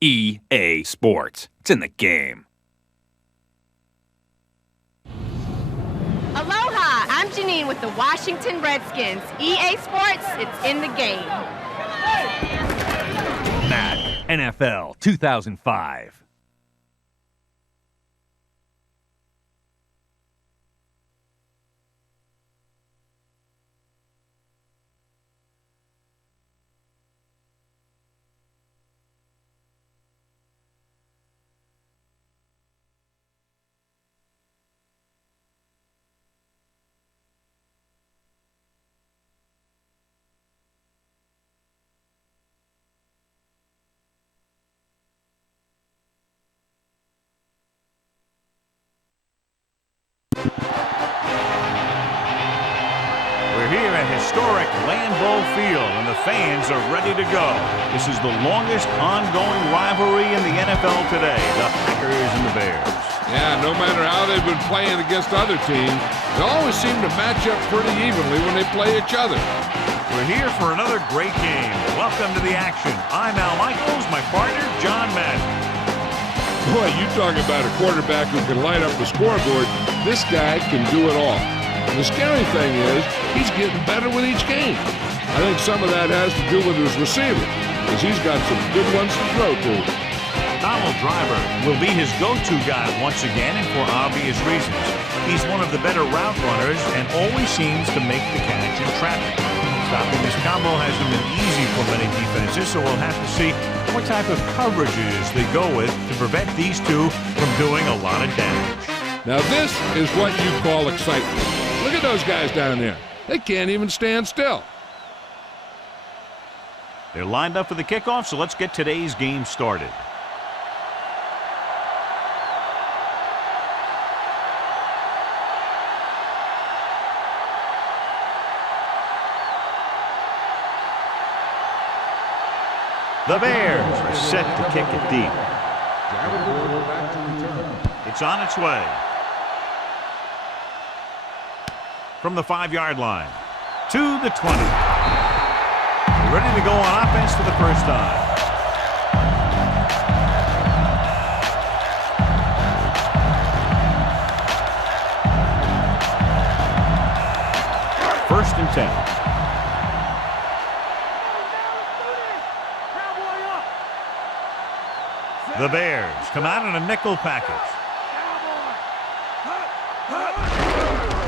EA Sports. It's in the game. Aloha, I'm Janine with the Washington Redskins. EA Sports, it's in the game. Madden NFL 2005. We're here at historic Lambeau Field, and the fans are ready to go. This is the longest ongoing rivalry in the NFL today, the Packers and the Bears. Yeah, no matter how they've been playing against other teams, they always seem to match up pretty evenly when they play each other. We're here for another great game. Welcome to the action. I'm Al Michaels, my partner, John Madden. Boy, you talk about a quarterback who can light up the scoreboard. This guy can do it all. And the scary thing is, he's getting better with each game. I think some of that has to do with his receiver, because he's got some good ones to throw to. Donald Driver will be his go-to guy once again, and for obvious reasons. He's one of the better route runners and always seems to make the catch in traffic. Stopping this combo hasn't been easy for many defenses, so we'll have to see what type of coverages they go with to prevent these two from doing a lot of damage. Now this is what you call excitement. Look at those guys down there. They can't even stand still. They're lined up for the kickoff, so let's get today's game started. The Bears are set to kick it deep. It's on its way. From the 5-yard line to the 20. Ready to go on offense for the first time. First and 10. The Bears come out in a nickel package.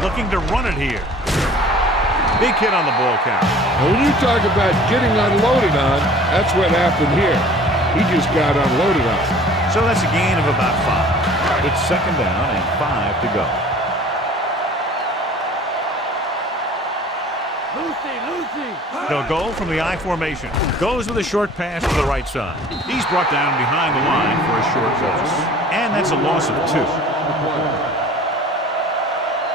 Looking to run it here. Big hit on the ball count. Now when you talk about getting unloaded on, that's what happened here. He just got unloaded on. So that's a gain of about 5. It's second down and 5 to go. They'll go from the I formation. Goes with a short pass to the right side. He's brought down behind the line for a short loss. And that's a loss of 2.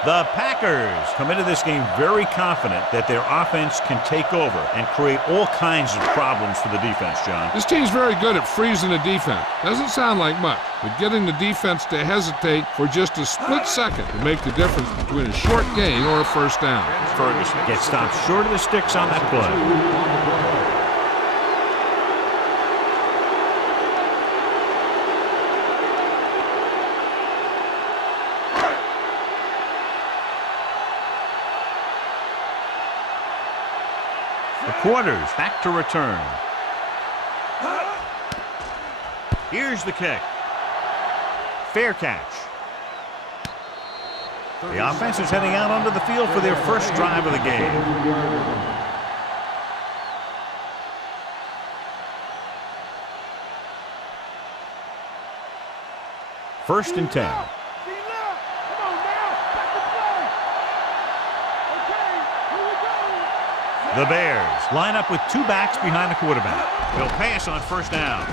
The Packers come into this game very confident that their offense can take over and create all kinds of problems for the defense, John. This team's very good at freezing the defense. Doesn't sound like much, but getting the defense to hesitate for just a split second to make the difference between a short gain or a first down. Ferguson gets stopped short of the sticks on that play. The quarters back to return. Here's the kick. Fair catch. The offense is heading out onto the field for their first drive of the game. First and 10. The Bears line up with 2 backs behind the quarterback. They'll pass on first down.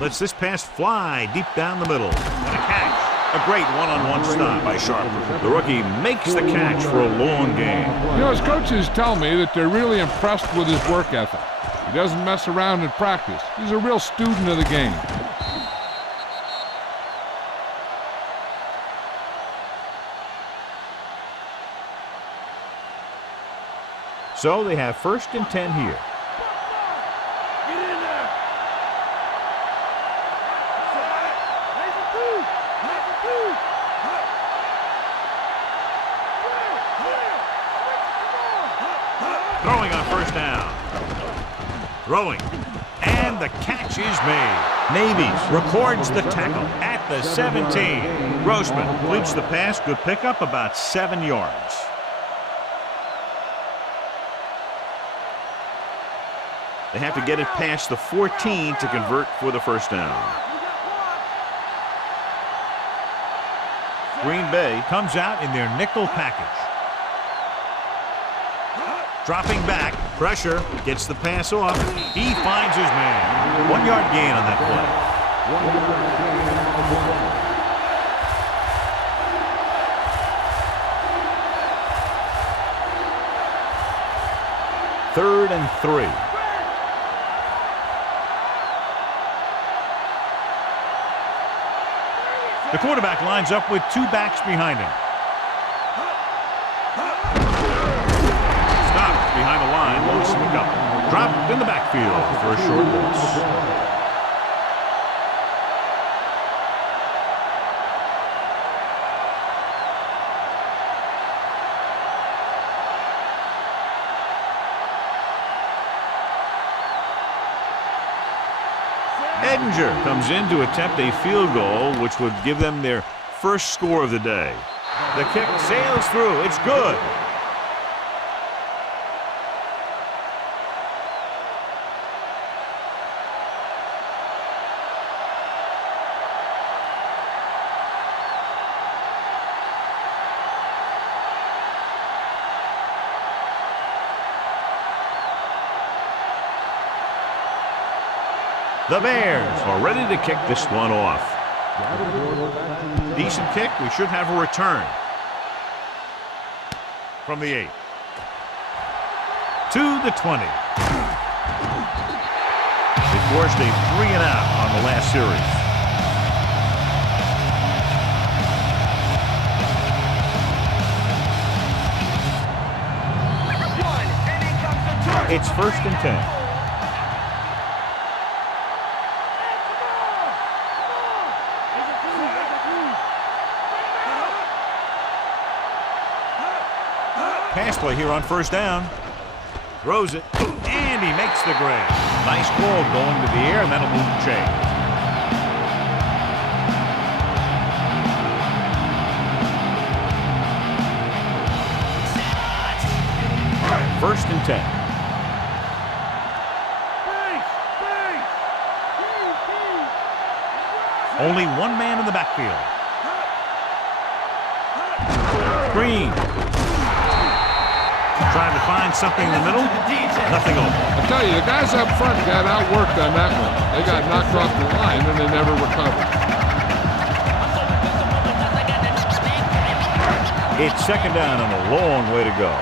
Lets this pass fly deep down the middle. And a catch. A great one-on-one stop by Sharper. The rookie makes the catch for a long gain. You know, his coaches tell me that they're really impressed with his work ethic. He doesn't mess around in practice. He's a real student of the game. So they have first and 10 here. Throwing on first down. Throwing. And the catch is made. Navies records the tackle at the 17. Grossman completes the pass. Good pickup, about 7 yards. They have to get it past the 14 to convert for the first down. Green Bay comes out in their nickel package. Dropping back, pressure, gets the pass off. He finds his man. 1 yard gain on that play. 3rd and 3. The quarterback lines up with 2 backs behind him. Stopped behind the line, won't sneak up. Dropped in the backfield for a short loss. Edinger comes in to attempt a field goal, which would give them their first score of the day. The kick sails through. It's good. The Bears are ready to kick this one off. Decent kick. We should have a return. From the 8. To the 20. They forced a 3-and-out on the last series. It's 1st and 10. Pass play here on first down. Throws it, and he makes the grab. Nice ball going to the air, and that'll move the chain. First and 10. Only 1 man in the backfield. Green. Trying to find something in the middle. Nothing open. I tell you, the guys up front got outworked on that one. They got knocked off the line, and they never recovered. It's 2nd down and a long way to go.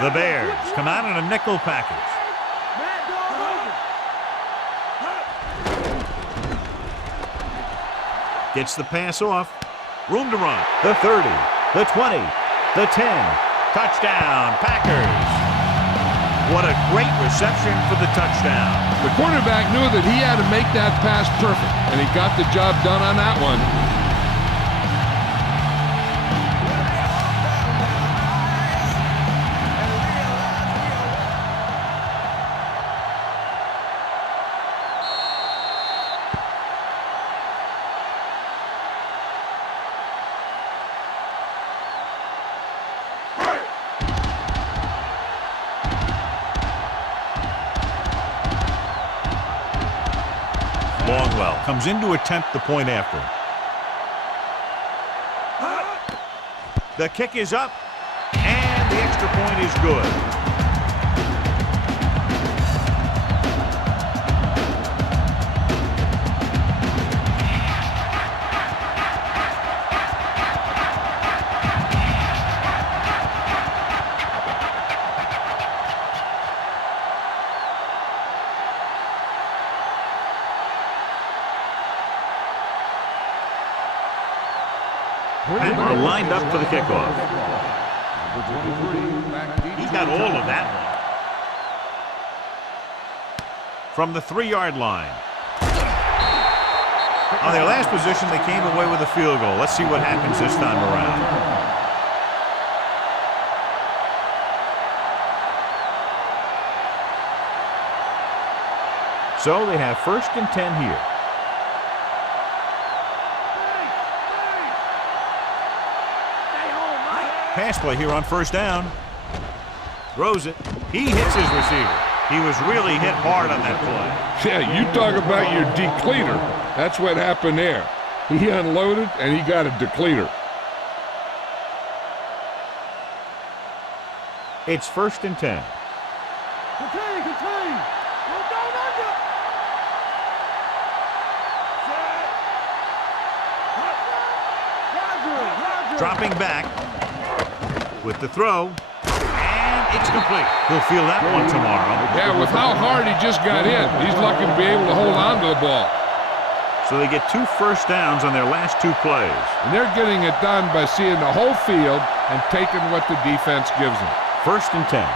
The Bears come out in a nickel package. Gets the pass off. Room to run. The 30, the 20, the 10. Touchdown, Packers. What a great reception for the touchdown. The quarterback knew that he had to make that pass perfect, and he got the job done on that one. Longwell comes in to attempt the point after. The kick is up, and the extra point is good. Patton lined up for the kickoff. He got all of that one. From the 3-yard line. On their last possession, they came away with a field goal. Let's see what happens this time around. So they have 1st and 10 here. Pass play here on 1st down. Throws it. He hits his receiver. He was really hit hard on that play. Yeah, you talk about your depleter. That's what happened there. He unloaded, and he got a depleter. It's 1st and 10. Contain. Go down under. Roger. Dropping back with the throw. And it's complete. He'll feel that one tomorrow. Yeah, with how hard he just got hit, he's lucky to be able to hold on to the ball. So they get 2 first downs on their last 2 plays. And they're getting it done by seeing the whole field and taking what the defense gives them. 1st and 10.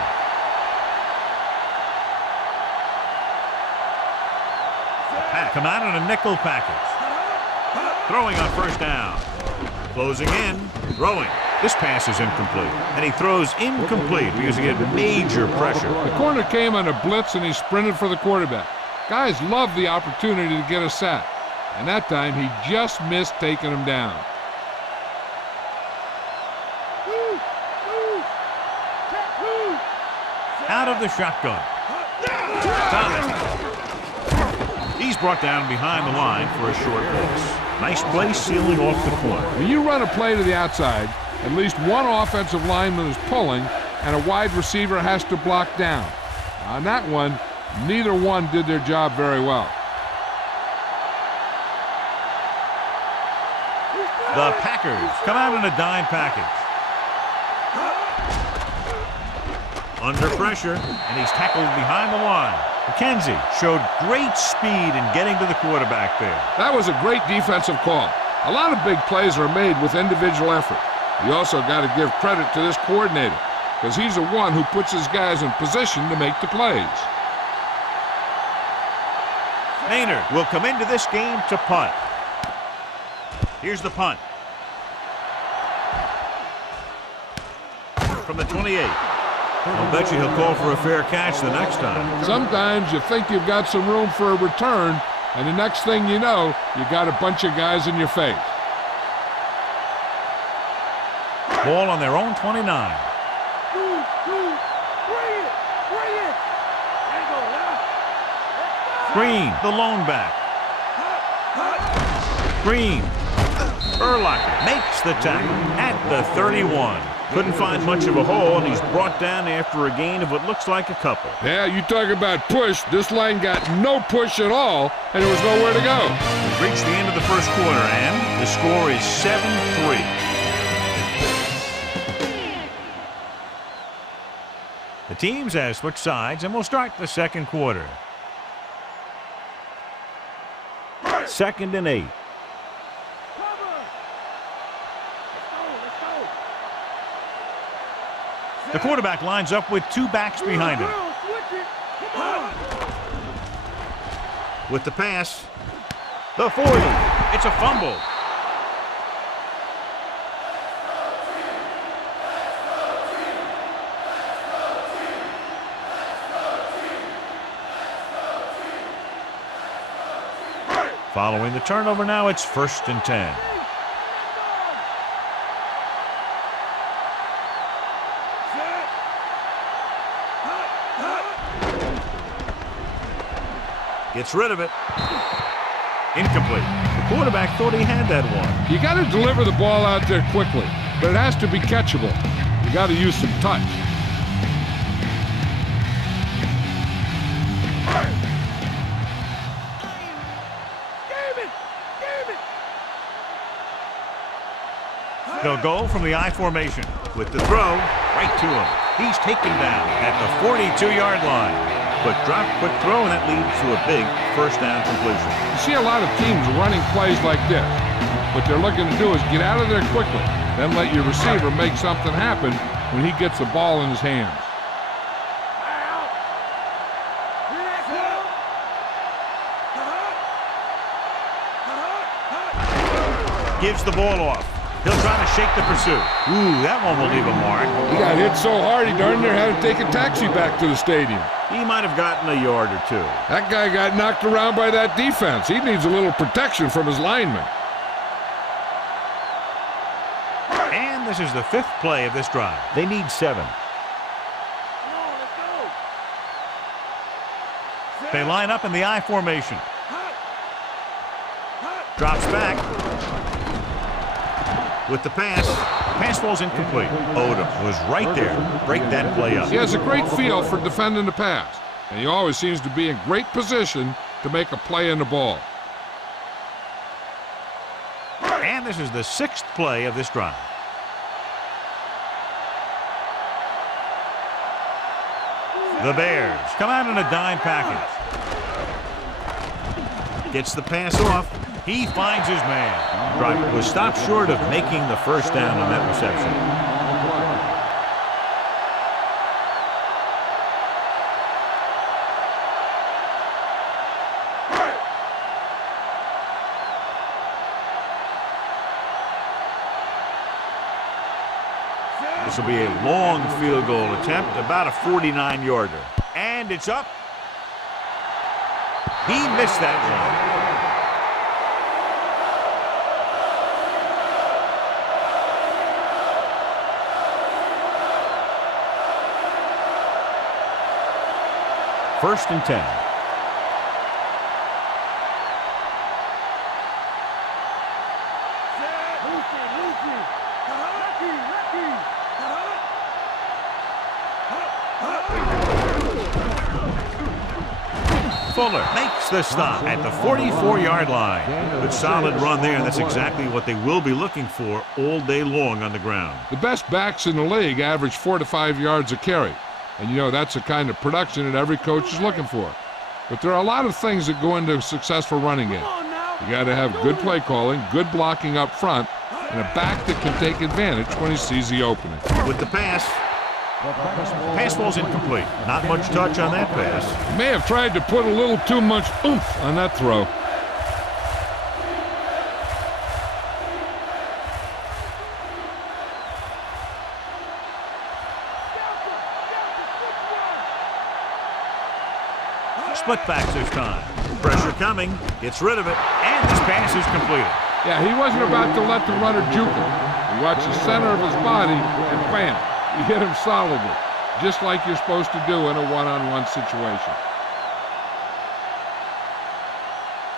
Come out in a nickel package. Throwing on 1st down. Closing in. Throwing. This pass is incomplete. And he throws incomplete because he had major pressure. The corner came on a blitz and he sprinted for the quarterback. Guys love the opportunity to get a sack. And that time he just missed taking him down. Out of the shotgun. Thomas. He's brought down behind the line for a short pass. Nice play sealing off the corner. When you run a play to the outside, at least one offensive lineman is pulling and a wide receiver has to block down. On that one, neither one did their job very well. The Packers come out in a dime package. Under pressure, and he's tackled behind the line. McKenzie showed great speed in getting to the quarterback there. That was a great defensive call. A lot of big plays are made with individual effort. You also got to give credit to this coordinator, because he's the one who puts his guys in position to make the plays. Maynard will come into this game to punt. Here's the punt. From the 28. I'll bet you he'll call for a fair catch the next time. Sometimes you think you've got some room for a return, and the next thing you know, you got a bunch of guys in your face. Ball on their own 29. Green, the lone back. Green. Urlacher makes the tackle at the 31. Couldn't find much of a hole, and he's brought down after a gain of what looks like a couple. Yeah, you talk about push. This line got no push at all, and there was nowhere to go. We've reached the end of the first quarter, and the score is 7-3. The teams have switched sides, and we'll start the second quarter. 2nd and 8. The quarterback lines up with 2 backs behind him. With the pass, the 40. It's a fumble. Following the turnover now, it's 1st and 10. Gets rid of it. Incomplete. The quarterback thought he had that one. You got to deliver the ball out there quickly, but it has to be catchable. You got to use some touch. They'll go from the I formation with the throw right to him. He's taken down at the 42-yard line. But drop, quick throw, and that leads to a big first down completion. You see a lot of teams running plays like this. What they're looking to do is get out of there quickly, then let your receiver make something happen when he gets the ball in his hands. gives the ball off. He'll try to shake the pursuit. Ooh, that one will leave a mark. He got hit so hard he darn near had to take a taxi back to the stadium. He might have gotten a yard or two. That guy got knocked around by that defense. He needs a little protection from his linemen. And this is the 5th play of this drive. They need 7. They line up in the I formation. Drops back. With the pass. Pass falls incomplete. Odom was right there to break that play up. He has a great feel for defending the pass, and he always seems to be in great position to make a play in the ball. And this is the 6th play of this drive. The Bears come out in a dime package. Gets the pass off. He finds his man. Driver was stopped short of making the first down on that reception. This will be a long field goal attempt, about a 49-yarder. And it's up. He missed that one. First and 10. Fuller makes the stop at the 44-yard line. Good solid run there, and that's exactly what they will be looking for all day long on the ground. The best backs in the league average 4 to 5 yards a carry. And you know that's the kind of production that every coach is looking for. But there are a lot of things that go into a successful running game. You got to have good play calling, good blocking up front, and a back that can take advantage when he sees the opening. With the pass falls incomplete. Not much touch on that pass. He may have tried to put a little too much oomph on that throw. Split backs this time. Pressure coming. Gets rid of it. And this pass is completed. Yeah, he wasn't about to let the runner juke him. He watched the center of his body, and bam, he hit him solidly, just like you're supposed to do in a one-on-one situation.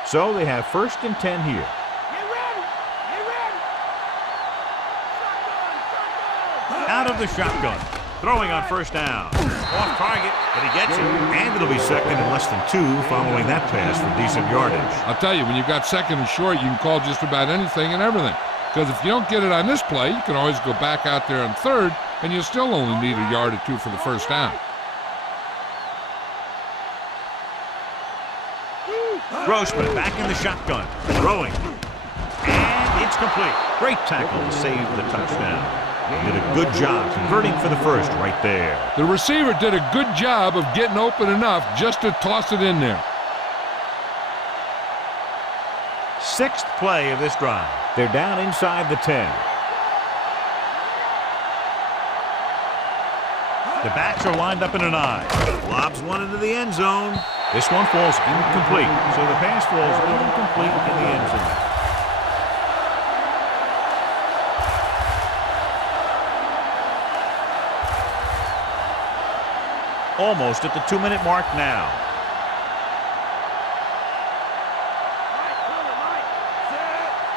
So they have first and 10 here. Out of the shotgun. Throwing on first down. Off target, but he gets it. And it'll be second and less than 2 following that pass for decent yardage. I'll tell you, when you've got second and short, you can call just about anything and everything. Because if you don't get it on this play, you can always go back out there on third, and you'll still only need a yard or 2 for the first down. Grossman back in the shotgun. Throwing. And it's complete. Great tackle to save the touchdown. Did a good job converting for the first right there. The receiver did a good job of getting open enough just to toss it in there. 6th play of this drive. They're down inside the 10. The backs are lined up in an I. Lobs one into the end zone. This one falls incomplete. So the pass falls incomplete in the end zone. Almost at the 2-minute mark now.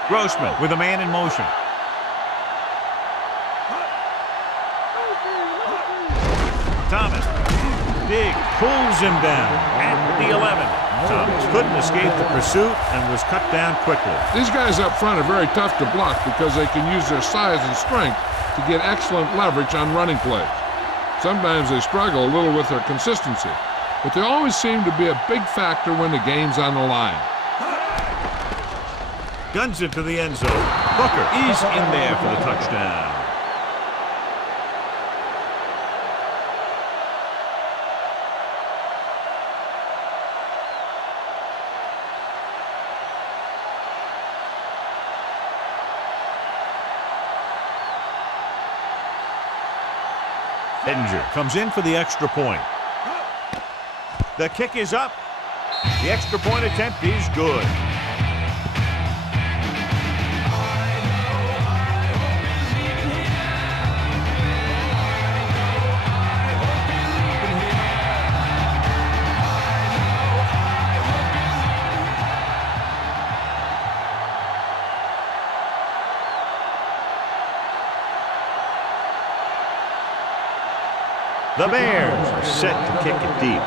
Grossman with a man in motion. Thomas, big, pulls him down at the 11. Thomas couldn't escape the pursuit and was cut down quickly. These guys up front are very tough to block because they can use their size and strength to get excellent leverage on running plays. Sometimes they struggle a little with their consistency, but they always seem to be a big factor when the game's on the line. Guns it to the end zone. Booker is in there for the touchdown. Ettinger comes in for the extra point. The kick is up. The extra point attempt is good. The Bears are set to kick it deep.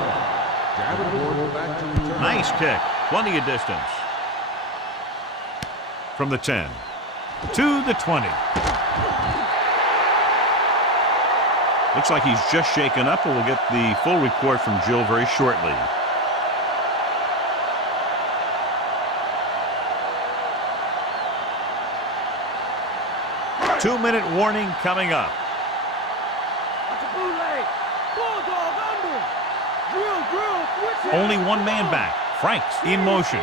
Nice kick. Plenty of distance. From the 10 to the 20. Looks like he's just shaken up, and we'll get the full report from Jill very shortly. Two-minute warning coming up. Only one man back. Franks in motion.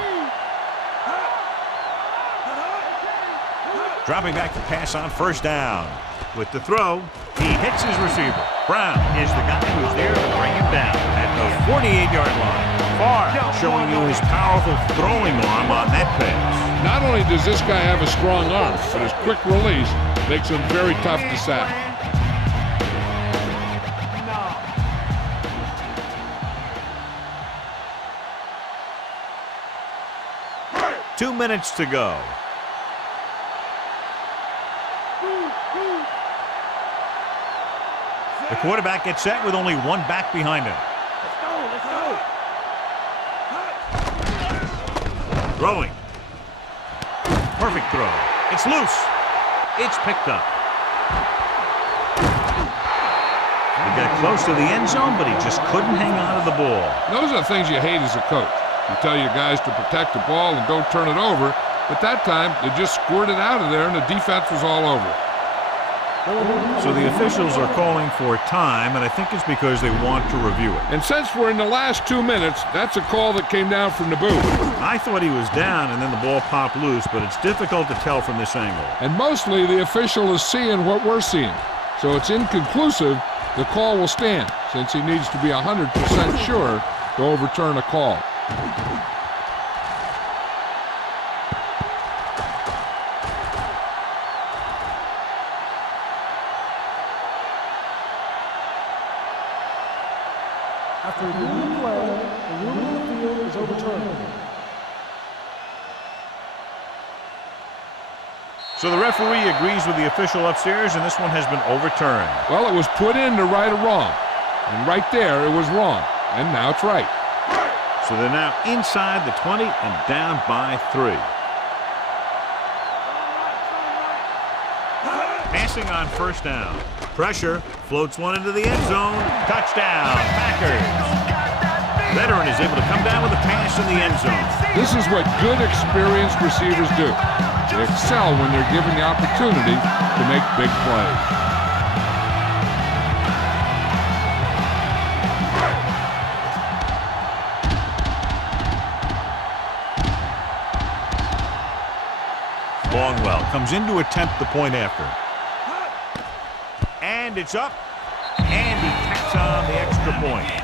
Dropping back to pass on first down. With the throw, he hits his receiver. Brown is the guy who's there to bring him down at the 48-yard line. Far showing you his powerful throwing arm on that pass. Not only does this guy have a strong arm, but his quick release makes him very tough to sack. 2 minutes to go. The quarterback gets set with only one back behind him. Let's go. Throwing. Perfect throw. It's loose. It's picked up. He got close to the end zone, but he just couldn't hang on to the ball. Those are the things you hate as a coach. You tell your guys to protect the ball and don't turn it over, but that time they just squirted out of there and the defense was all over. So the officials are calling for time, and I think it's because they want to review it. And since we're in the last 2 minutes, that's a call that came down from the booth. I thought he was down, and then the ball popped loose, but it's difficult to tell from this angle. And mostly the official is seeing what we're seeing. So it's inconclusive. The call will stand since he needs to be 100% sure to overturn a call. After a rule play, the rule of the field is overturned. So the referee agrees with the official upstairs, and this one has been overturned. Well, it was put in to right a wrong. And right there, it was wrong. And now it's right. So they're now inside the 20 and down by 3. Passing on first down. Pressure. Floats one into the end zone. Touchdown, Packers. Veteran is able to come down with a pass in the end zone. This is what good, experienced receivers do. They excel when they're given the opportunity to make big plays. Longwell comes in to attempt the point after. And it's up. And he tacks on the extra point.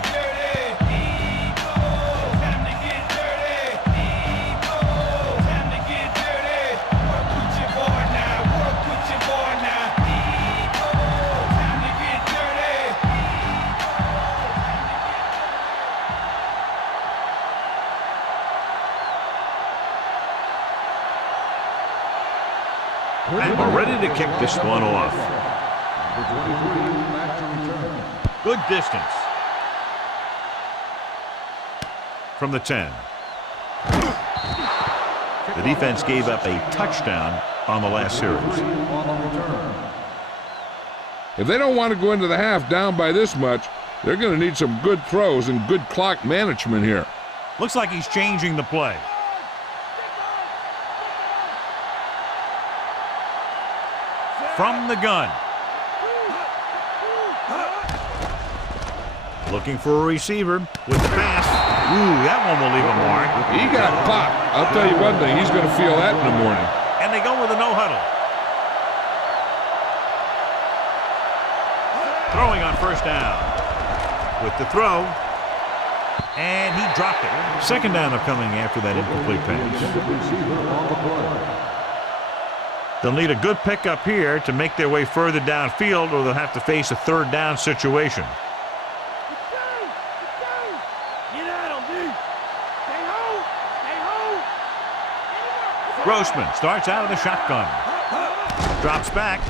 And we're ready to kick this one off. Good distance. From the 10. The defense gave up a touchdown on the last series. If they don't want to go into the half down by this much, they're going to need some good throws and good clock management here. Looks like he's changing the play. From the gun. Looking for a receiver with the pass. Ooh, that one will leave a mark. He got popped. I'll tell you one thing, he's going to feel that in the morning. And they go with a no huddle. Throwing on first down. With the throw. And he dropped it. Second down upcoming after that incomplete pass. They'll need a good pickup here to make their way further downfield, or they'll have to face a third down situation. Grossman starts out of the shotgun. Drops back.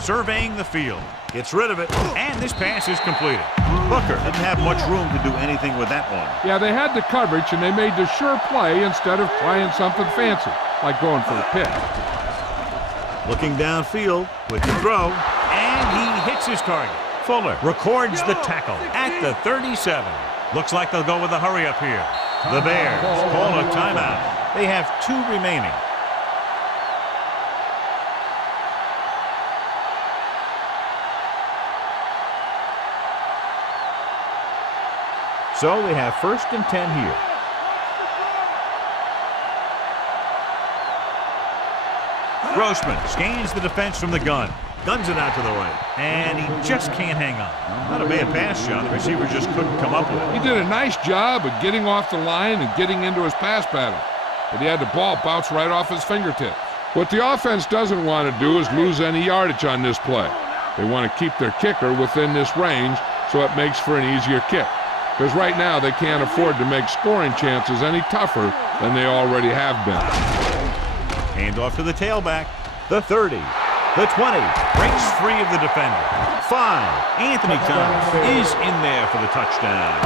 Surveying the field. Gets rid of it. And this pass is completed. Booker didn't have much room to do anything with that one. Yeah, they had the coverage, and they made the sure play instead of trying something fancy, like going for a pick. Looking downfield with the throw. And he hits his target. Fuller records the tackle at the 37. Looks like they'll go with a hurry up here. The Bears call a timeout. They have 2 remaining. So they have 1st and 10 here. Grossman scans the defense from the gun. Guns it out to the right. And he just can't hang on. Not a bad pass, John. The receiver just couldn't come up with it. He did a nice job of getting off the line and getting into his pass pattern. But he had the ball bounce right off his fingertips. What the offense doesn't want to do is lose any yardage on this play. They want to keep their kicker within this range so it makes for an easier kick. Because right now they can't afford to make scoring chances any tougher than they already have been. Hand off to the tailback. The 30. The 20. Breaks free of the defender. 5. Anthony Thomas is in there for the touchdown.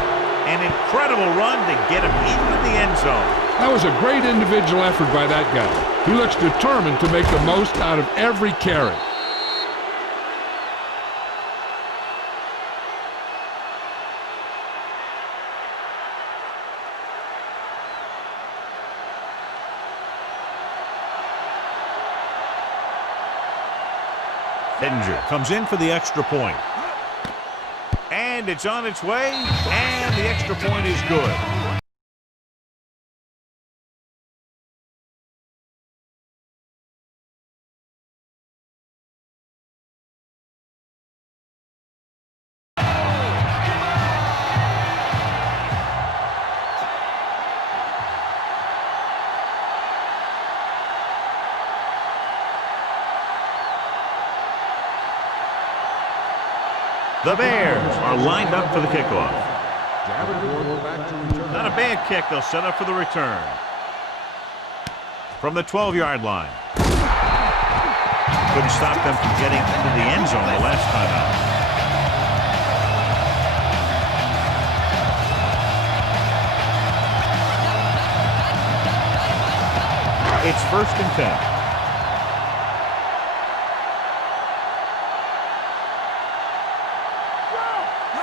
An incredible run to get him into the end zone. That was a great individual effort by that guy. He looks determined to make the most out of every carry. Ettinger comes in for the extra point. And it's on its way, and the extra point is good. The Bears are lined up for the kickoff. Not a bad kick. They'll set up for the return. From the 12-yard line. Couldn't stop them from getting into the end zone the last time out. It's 1st and 10.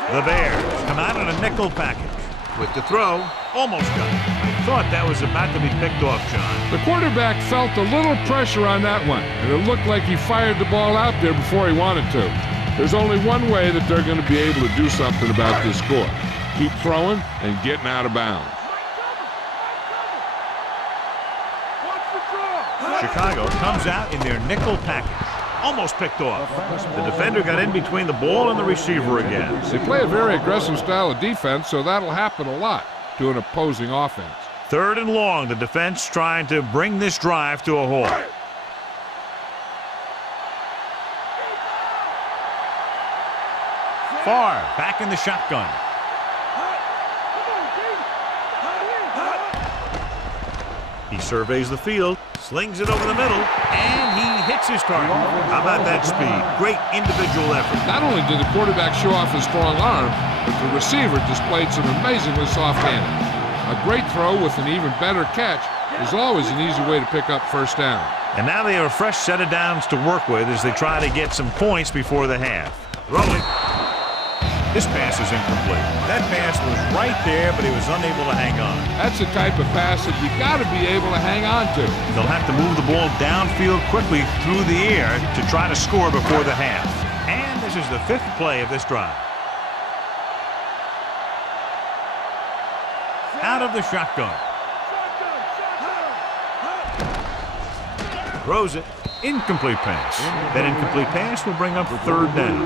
The Bears come out in a nickel package. With the throw, almost got it. I thought that was about to be picked off, John. The quarterback felt a little pressure on that one, and it looked like he fired the ball out there before he wanted to. There's only one way that they're going to be able to do something about this score. Keep throwing and getting out of bounds. Chicago comes out in their nickel package. Almost picked off. The defender got in between the ball and the receiver again. They play a very aggressive style of defense, so that'll happen a lot to an opposing offense. 3rd and long, the defense trying to bring this drive to a halt. Farr back in the shotgun. He surveys the field, slings it over the middle, and he hits his target. How about that speed? Great individual effort. Not only did the quarterback show off his strong arm, but the receiver displayed some amazingly soft handling. A great throw with an even better catch is always an easy way to pick up 1st down. And now they have a fresh set of downs to work with as they try to get some points before the half. Rolling. This pass is incomplete. That pass was right there, but he was unable to hang on. That's the type of pass that you got to be able to hang on to. They'll have to move the ball downfield quickly through the air to try to score before the half. And this is the 5th play of this drive. Out of the shotgun. Throws it. Incomplete pass. That incomplete pass will bring up 3rd down.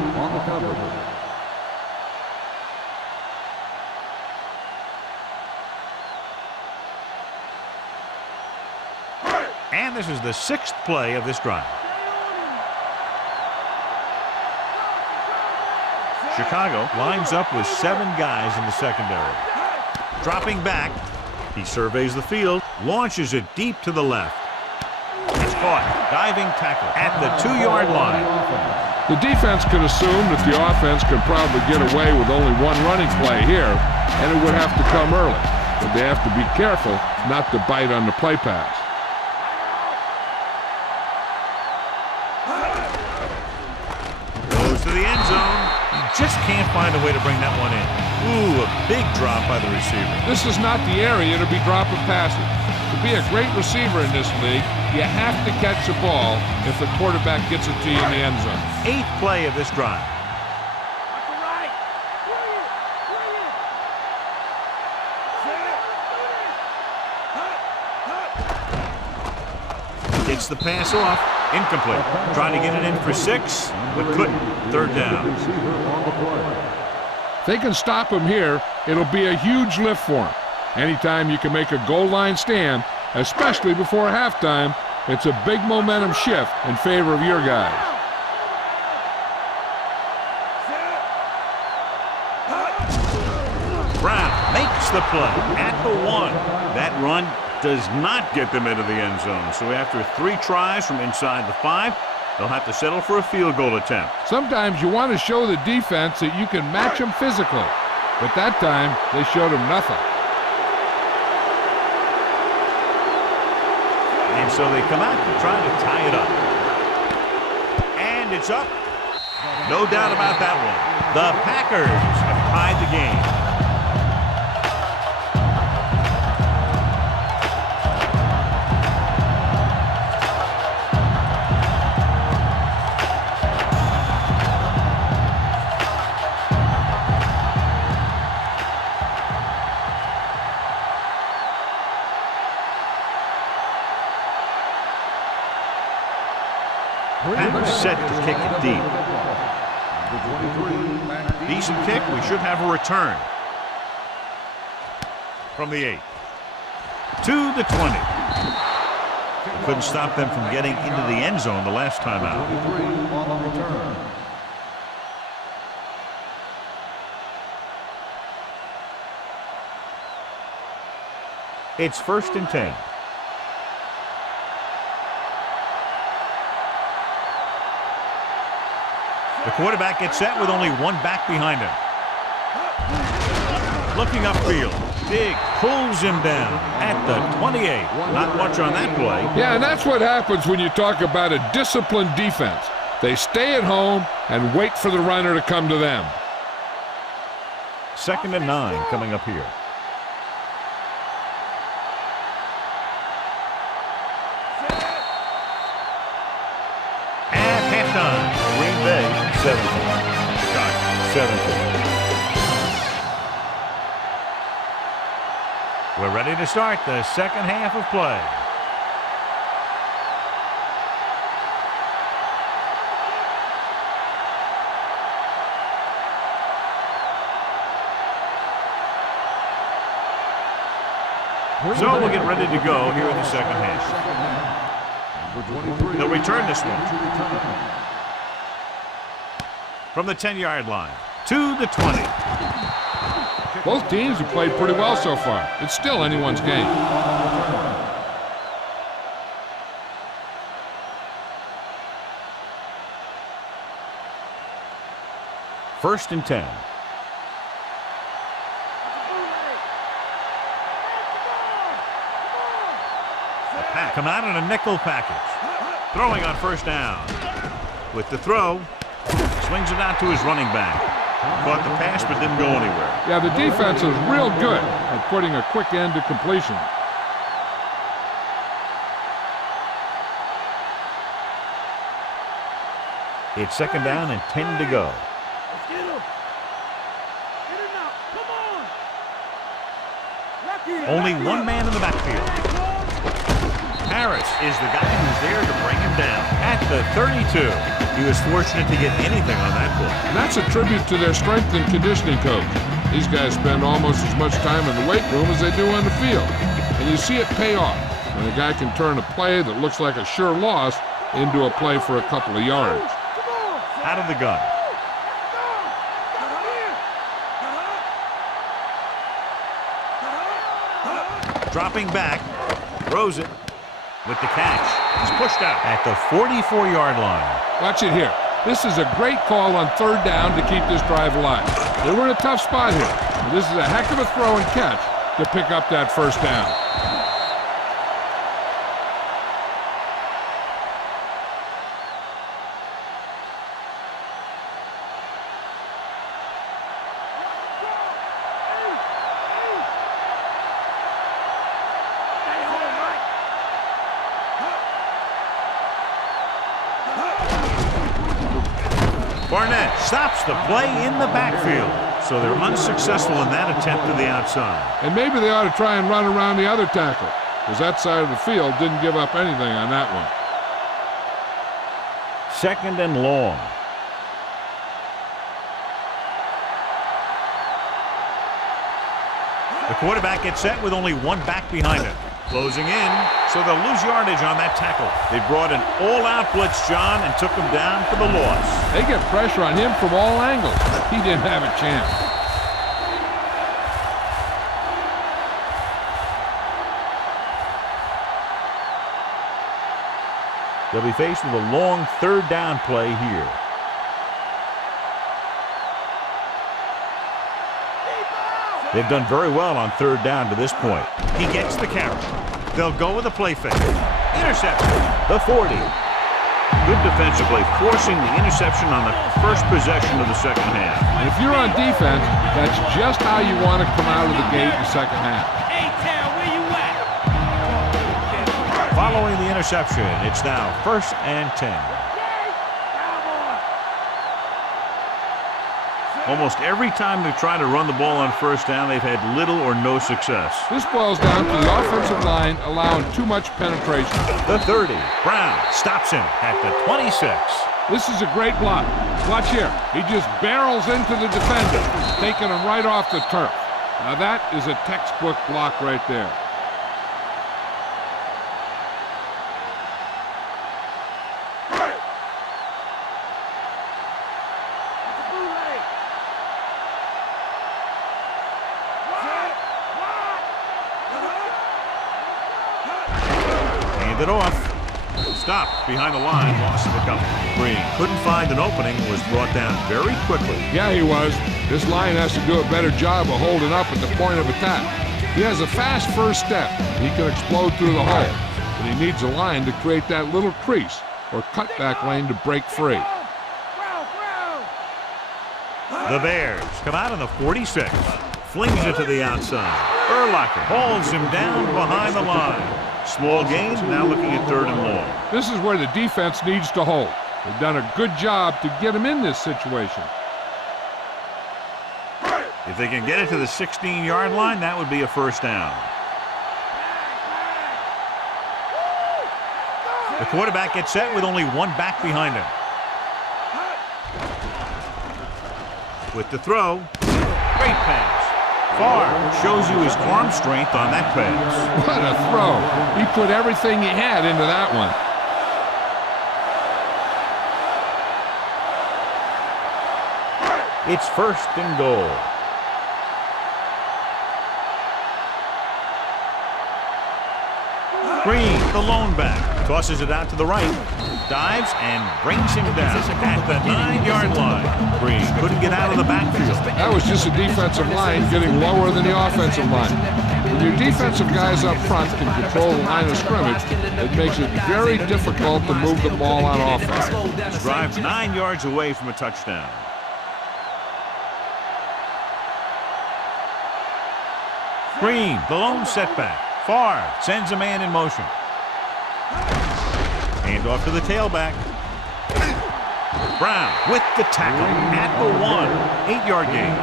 this is the 6th play of this drive. Chicago lines up with 7 guys in the secondary. Dropping back, he surveys the field, launches it deep to the left. It's caught. Diving tackle at the 2-yard line. The defense can assume that the offense can probably get away with only one running play here, and it would have to come early. But they have to be careful not to bite on the play pass. Goes to the end zone. He just can't find a way to bring that one in. Ooh, a big drop by the receiver. This is not the area to be dropping passes. To be a great receiver in this league, you have to catch the ball if the quarterback gets it to you in the end zone. 8th play of this drive. Gets the pass off. Incomplete. Trying to get it in for 6, but couldn't. 3rd down. If they can stop him here, it'll be a huge lift for him. Anytime you can make a goal line stand, especially before halftime, it's a big momentum shift in favor of your guys. Brown makes the play at the 1. That run does not get them into the end zone. So after 3 tries from inside the 5, they'll have to settle for a field goal attempt. Sometimes you want to show the defense that you can match them physically, but that time they showed them nothing. And so they come out to try to tie it up. And it's up. No doubt about that one. The Packers have tied the game. Packers set to kick it deep. Decent kick. We should have a return. From the 8. To the 20. Couldn't stop them from getting into the end zone the last time out. It's 1st and 10. The quarterback gets set with only 1 back behind him. Looking upfield. Big pulls him down at the 28. Not much on that play. Yeah, and that's what happens when you talk about a disciplined defense. They stay at home and wait for the runner to come to them. 2nd and 9 coming up here. At halftime, Green Bay 17. Chicago 17. We're ready to start the 2nd half of play. So we'll get ready to go here in the 2nd half. They'll return this one. From the 10-yard line to the 20. Both teams have played pretty well so far. It's still anyone's game. First and 10. The Pack come out in a nickel package. Throwing on 1st down. With the throw, swings it out to his running back. Caught the pass but didn't go anywhere. Yeah, the defense is real good at putting a quick end to completion. It's 2nd down and 10 to go. Only 1 man in the backfield. Harris is the guy who's there to bring him down at the 32. He was fortunate to get anything on that play. And that's a tribute to their strength and conditioning coach. These guys spend almost as much time in the weight room as they do on the field. And you see it pay off. and a guy can turn a play that looks like a sure loss into a play for a couple of yards. Out of the gun. Dropping back, throws it with the catch. He's pushed out at the 44-yard line. Watch it here. This is a great call on third down to keep this drive alive. They were in a tough spot here. But this is a heck of a throw and catch to pick up that first down. Barnett stops the play in the backfield. So they're unsuccessful in that attempt to the outside. And maybe they ought to try and run around the other tackle, because that side of the field didn't give up anything on that one. Second and long. The quarterback gets set with only one back behind him. Closing in, so they'll lose yardage on that tackle. They brought an all-out blitz, John, and took him down for the loss. They get pressure on him from all angles. He didn't have a chance. They'll be faced with a long third down play here. They've done very well on third down to this point. He gets the carry. They'll go with a play fake. Interception. The 40. Good defensive play, forcing the interception on the first possession of the second half. And if you're on defense, that's just how you want to come out of the gate in the second half. Following the interception, it's now 1st and 10. Almost every time they've tried to run the ball on first down, they've had little or no success. This boils down to the offensive line allowing too much penetration. The 30. Brown stops him at the 26. This is a great block. Watch here. He just barrels into the defender, taking him right off the turf. Now that is a textbook block right there. It off. Stopped behind the line, loss of a couple. Green couldn't find an opening, was brought down very quickly. Yeah, he was. This line has to do a better job of holding up at the point of attack. He has a fast first step. He can explode through the hole, but he needs a line to create that little crease or cutback lane to break free. The Bears come out on the 46. Flings it to the outside. Urlacher holds him down behind the line. Small gain, now looking at 3rd and long. This is where the defense needs to hold. They've done a good job to get him in this situation. If they can get it to the 16-yard line, that would be a first down. The quarterback gets set with only one back behind him. With the throw, great pass. Farr shows you his arm strength on that pass. What a throw. He put everything he had into that one. It's 1st and goal. Green, the lone back, tosses it out to the right, dives and brings him down at the 9-yard line. Green couldn't get out of the backfield. That was just a defensive line getting lower than the offensive line. When your defensive guys up front can control the line of scrimmage, it makes it very difficult to move the ball on offense. This drive's 9 yards away from a touchdown. Green, the lone setback. Farr sends a man in motion. Hand off to the tailback. Brown with the tackle at the 1. 8-yard gain.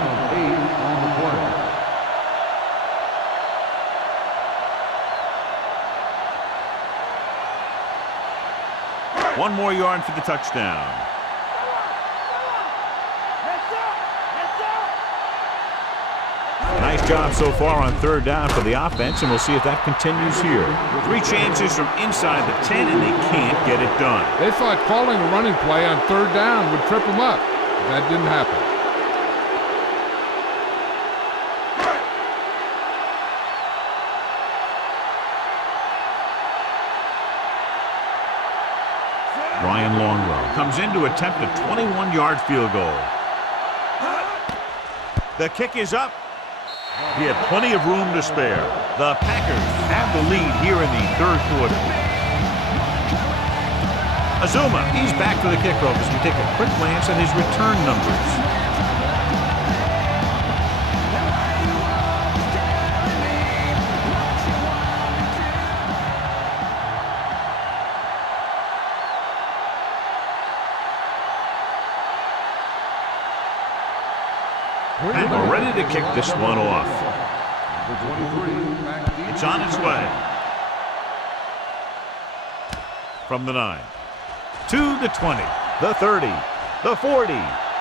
One more yard for the touchdown. Nice job so far on third down for the offense, and we'll see if that continues here. 3 chances from inside the 10, and they can't get it done. They thought calling a running play on third down would trip them up. That didn't happen. Ryan Longwell comes in to attempt a 21-yard field goal. The kick is up. He had plenty of room to spare. The Packers have the lead here in the third quarter. Azuma, he's back for the kickoff as we take a quick glance at his return numbers. And we're ready to kick this one off. It's on its way. From the 9. To the 20. The 30. The 40.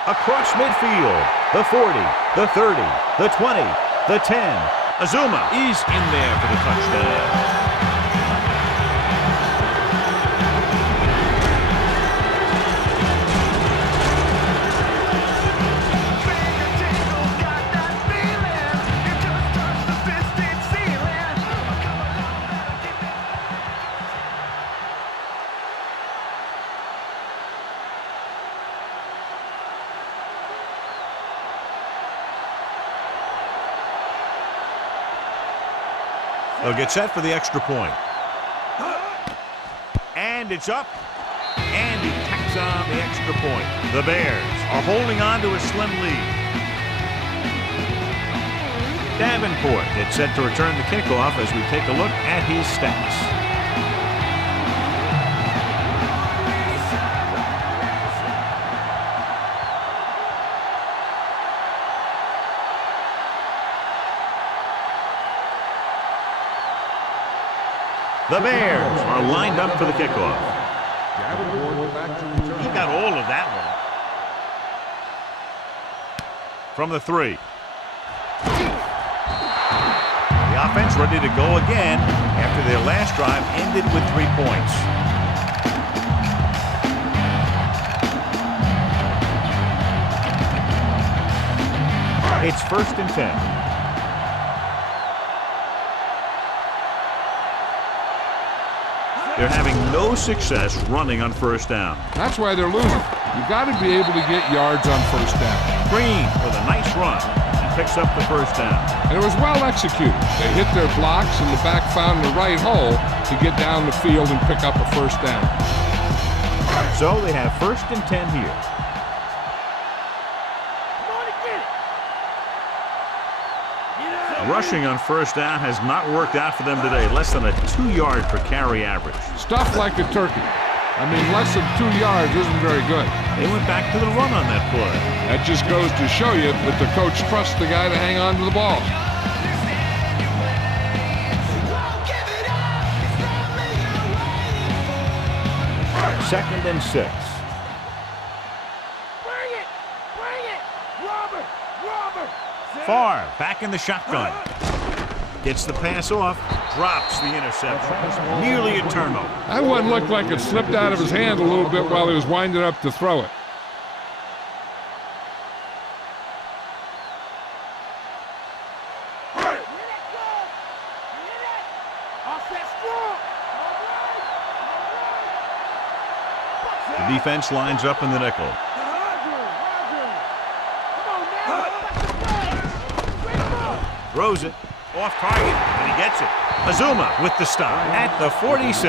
Across midfield. The 40. The 30. The 20. The 10. Azuma is in there for the touchdown. They'll get set for the extra point. And it's up. And he tacks on the extra point. The Bears are holding on to a slim lead. Davenport gets set to return the kickoff as we take a look at his stats. The Bears are lined up for the kickoff. He got all of that one. From the 3. The offense ready to go again after their last drive ended with 3 points. It's 1st and 10. They're having no success running on first down. That's why they're losing. You've got to be able to get yards on first down. Green with a nice run and picks up the first down. And it was well executed. They hit their blocks and the back found the right hole to get down the field and pick up a first down. So they have 1st and 10 here. Rushing on first down has not worked out for them today. Less than a 2-yard per carry average. Stuffed like a turkey. I mean, less than 2 yards isn't very good. They went back to the run on that play. That just goes to show you that the coach trusts the guy to hang on to the ball. Second and 6. Farr back in the shotgun. Gets the pass off. Drops the interception. Nearly a turnover. That one looked like it slipped out of his hand a little bit while he was winding up to throw it. The defense lines up in the nickel. Throws it off target, and he gets it. Azuma with the stop at the 46.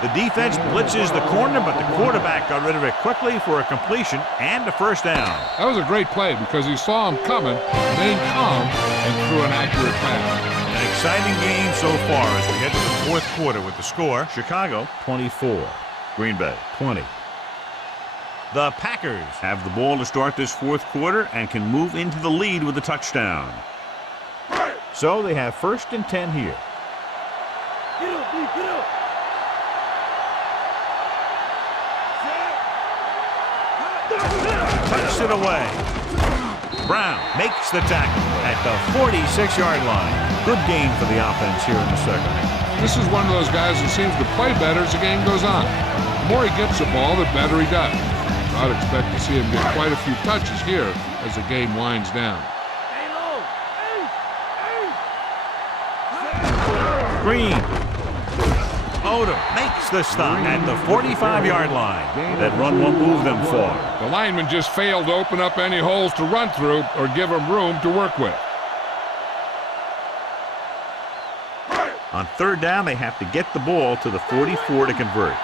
The defense blitzes the corner, but the quarterback got rid of it quickly for a completion and a first down. That was a great play because he saw him coming, remained calm, and threw an accurate pass. An exciting game so far as we head to the fourth quarter with the score. Chicago 24, Green Bay 20. The Packers have the ball to start this fourth quarter and can move into the lead with a touchdown. So they have 1st and 10 here. Touched it away. Brown makes the tackle at the 46-yard line. Good gain for the offense here in the second. This is one of those guys who seems to play better as the game goes on. The more he gets the ball, the better he does. So I'd expect to see him get quite a few touches here as the game winds down. Green. Odom makes the stop at the 45-yard line. That run won't move them far. The lineman just failed to open up any holes to run through or give him room to work with. On third down, they have to get the ball to the 44 to convert.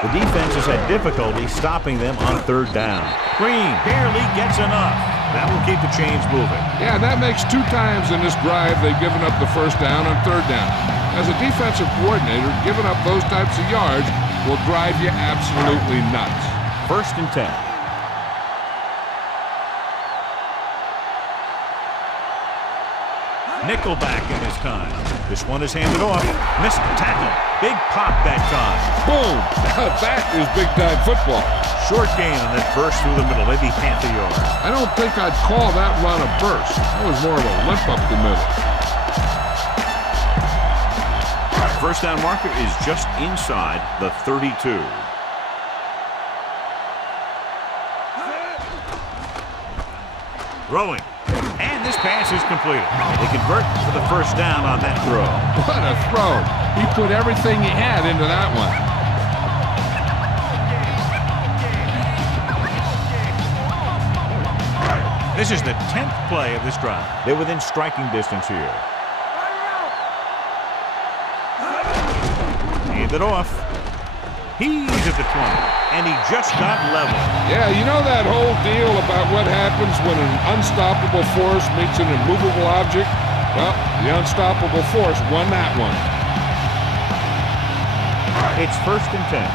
The defense has had difficulty stopping them on third down. Green barely gets enough. That will keep the chains moving. Yeah, that makes 2 times in this drive they've given up the first down on third down. As a defensive coordinator, giving up those types of yards will drive you absolutely nuts. 1st and 10. Nickelback in this time. This one is handed off. Missed the tackle. Big pop that time. Boom! That is big-time football. Short gain on that burst through the middle, maybe half a yard. I don't think I'd call that run a burst. That was more of a limp up the middle. First down marker is just inside the 32. Throwing. And this pass is completed. They convert for the first down on that throw. What a throw. He put everything he had into that one. This is the 10th play of this drive. They're within striking distance here. Hand it off. He's at the 20, and he just got level. Yeah, you know that whole deal about what happens when an unstoppable force meets an immovable object? Well, the unstoppable force won that one. It's 1st and 10.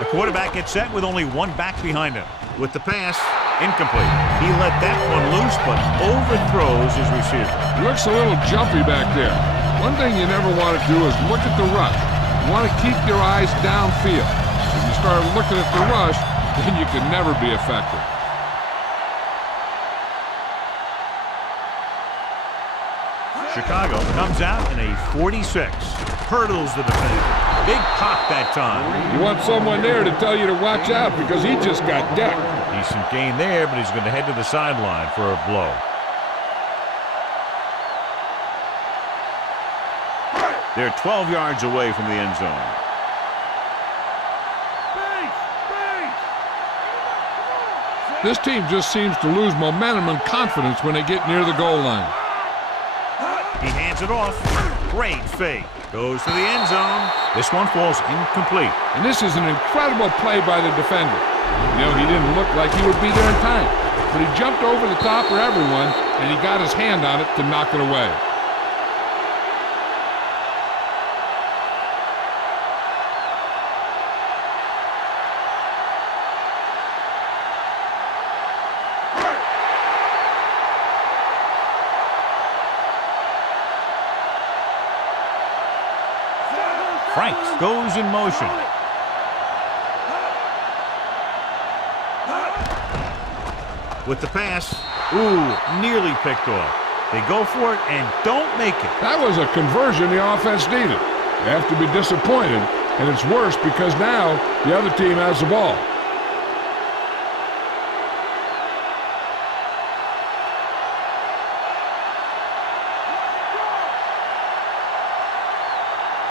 The quarterback gets set with only one back behind him. With the pass, incomplete. He let that one loose, but overthrows his receiver. Looks a little jumpy back there. One thing you never want to do is look at the rush. You want to keep your eyes downfield. If you start looking at the rush, then you can never be effective. Chicago comes out in a 46. Hurdles the defender. Big pop that time. You want someone there to tell you to watch out because he just got decked. Decent gain there, but he's going to head to the sideline for a blow. They're 12 yards away from the end zone. This team just seems to lose momentum and confidence when they get near the goal line. He hands it off. Great fake. Goes to the end zone. This one falls incomplete. And this is an incredible play by the defender. You know, he didn't look like he would be there in time, but he jumped over the top of everyone, and he got his hand on it to knock it away. Franks goes in motion. With the pass, nearly picked off. They go for it and don't make it. That was a conversion the offense needed. They have to be disappointed, and it's worse because now the other team has the ball.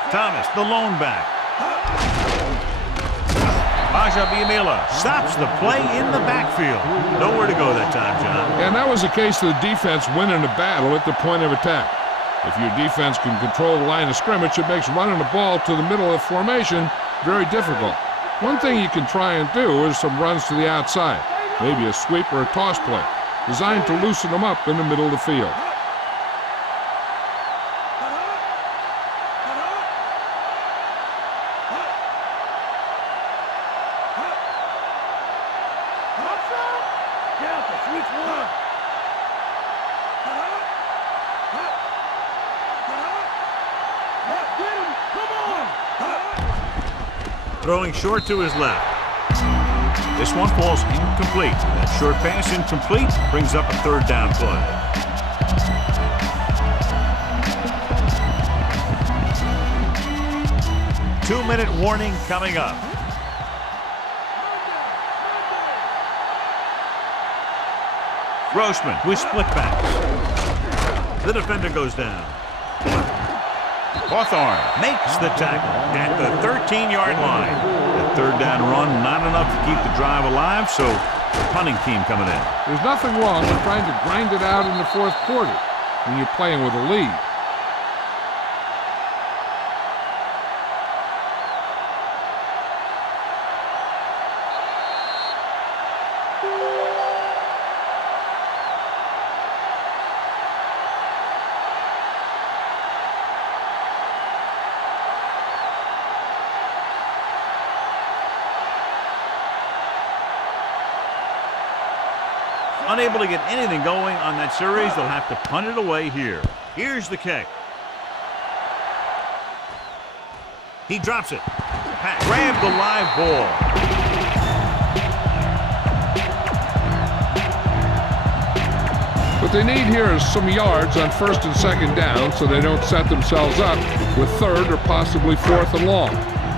Thomas, the lone back. Bajabiamila stops the play in the backfield. Nowhere to go that time, John. And that was the case of the defense winning the battle at the point of attack. If your defense can control the line of scrimmage, it makes running the ball to the middle of formation very difficult. One thing you can try and do is some runs to the outside, maybe a sweep or a toss play, designed to loosen them up in the middle of the field. Get him! Throwing short to his left. This one falls incomplete. That short pass incomplete brings up a 3rd down play. Two-minute warning coming up. Grossman with split backs. The defender goes down. Hawthorne makes the tackle at the 13-yard line. That 3rd down run, not enough to keep the drive alive, so the punting team coming in. There's nothing wrong with trying to grind it out in the 4th quarter when you're playing with a lead. Unable to get anything going on that series, they'll have to punt it away here. Here's the kick. He drops it. Grab the live ball. What they need here is some yards on 1st and 2nd down so they don't set themselves up with 3rd or possibly 4th and long.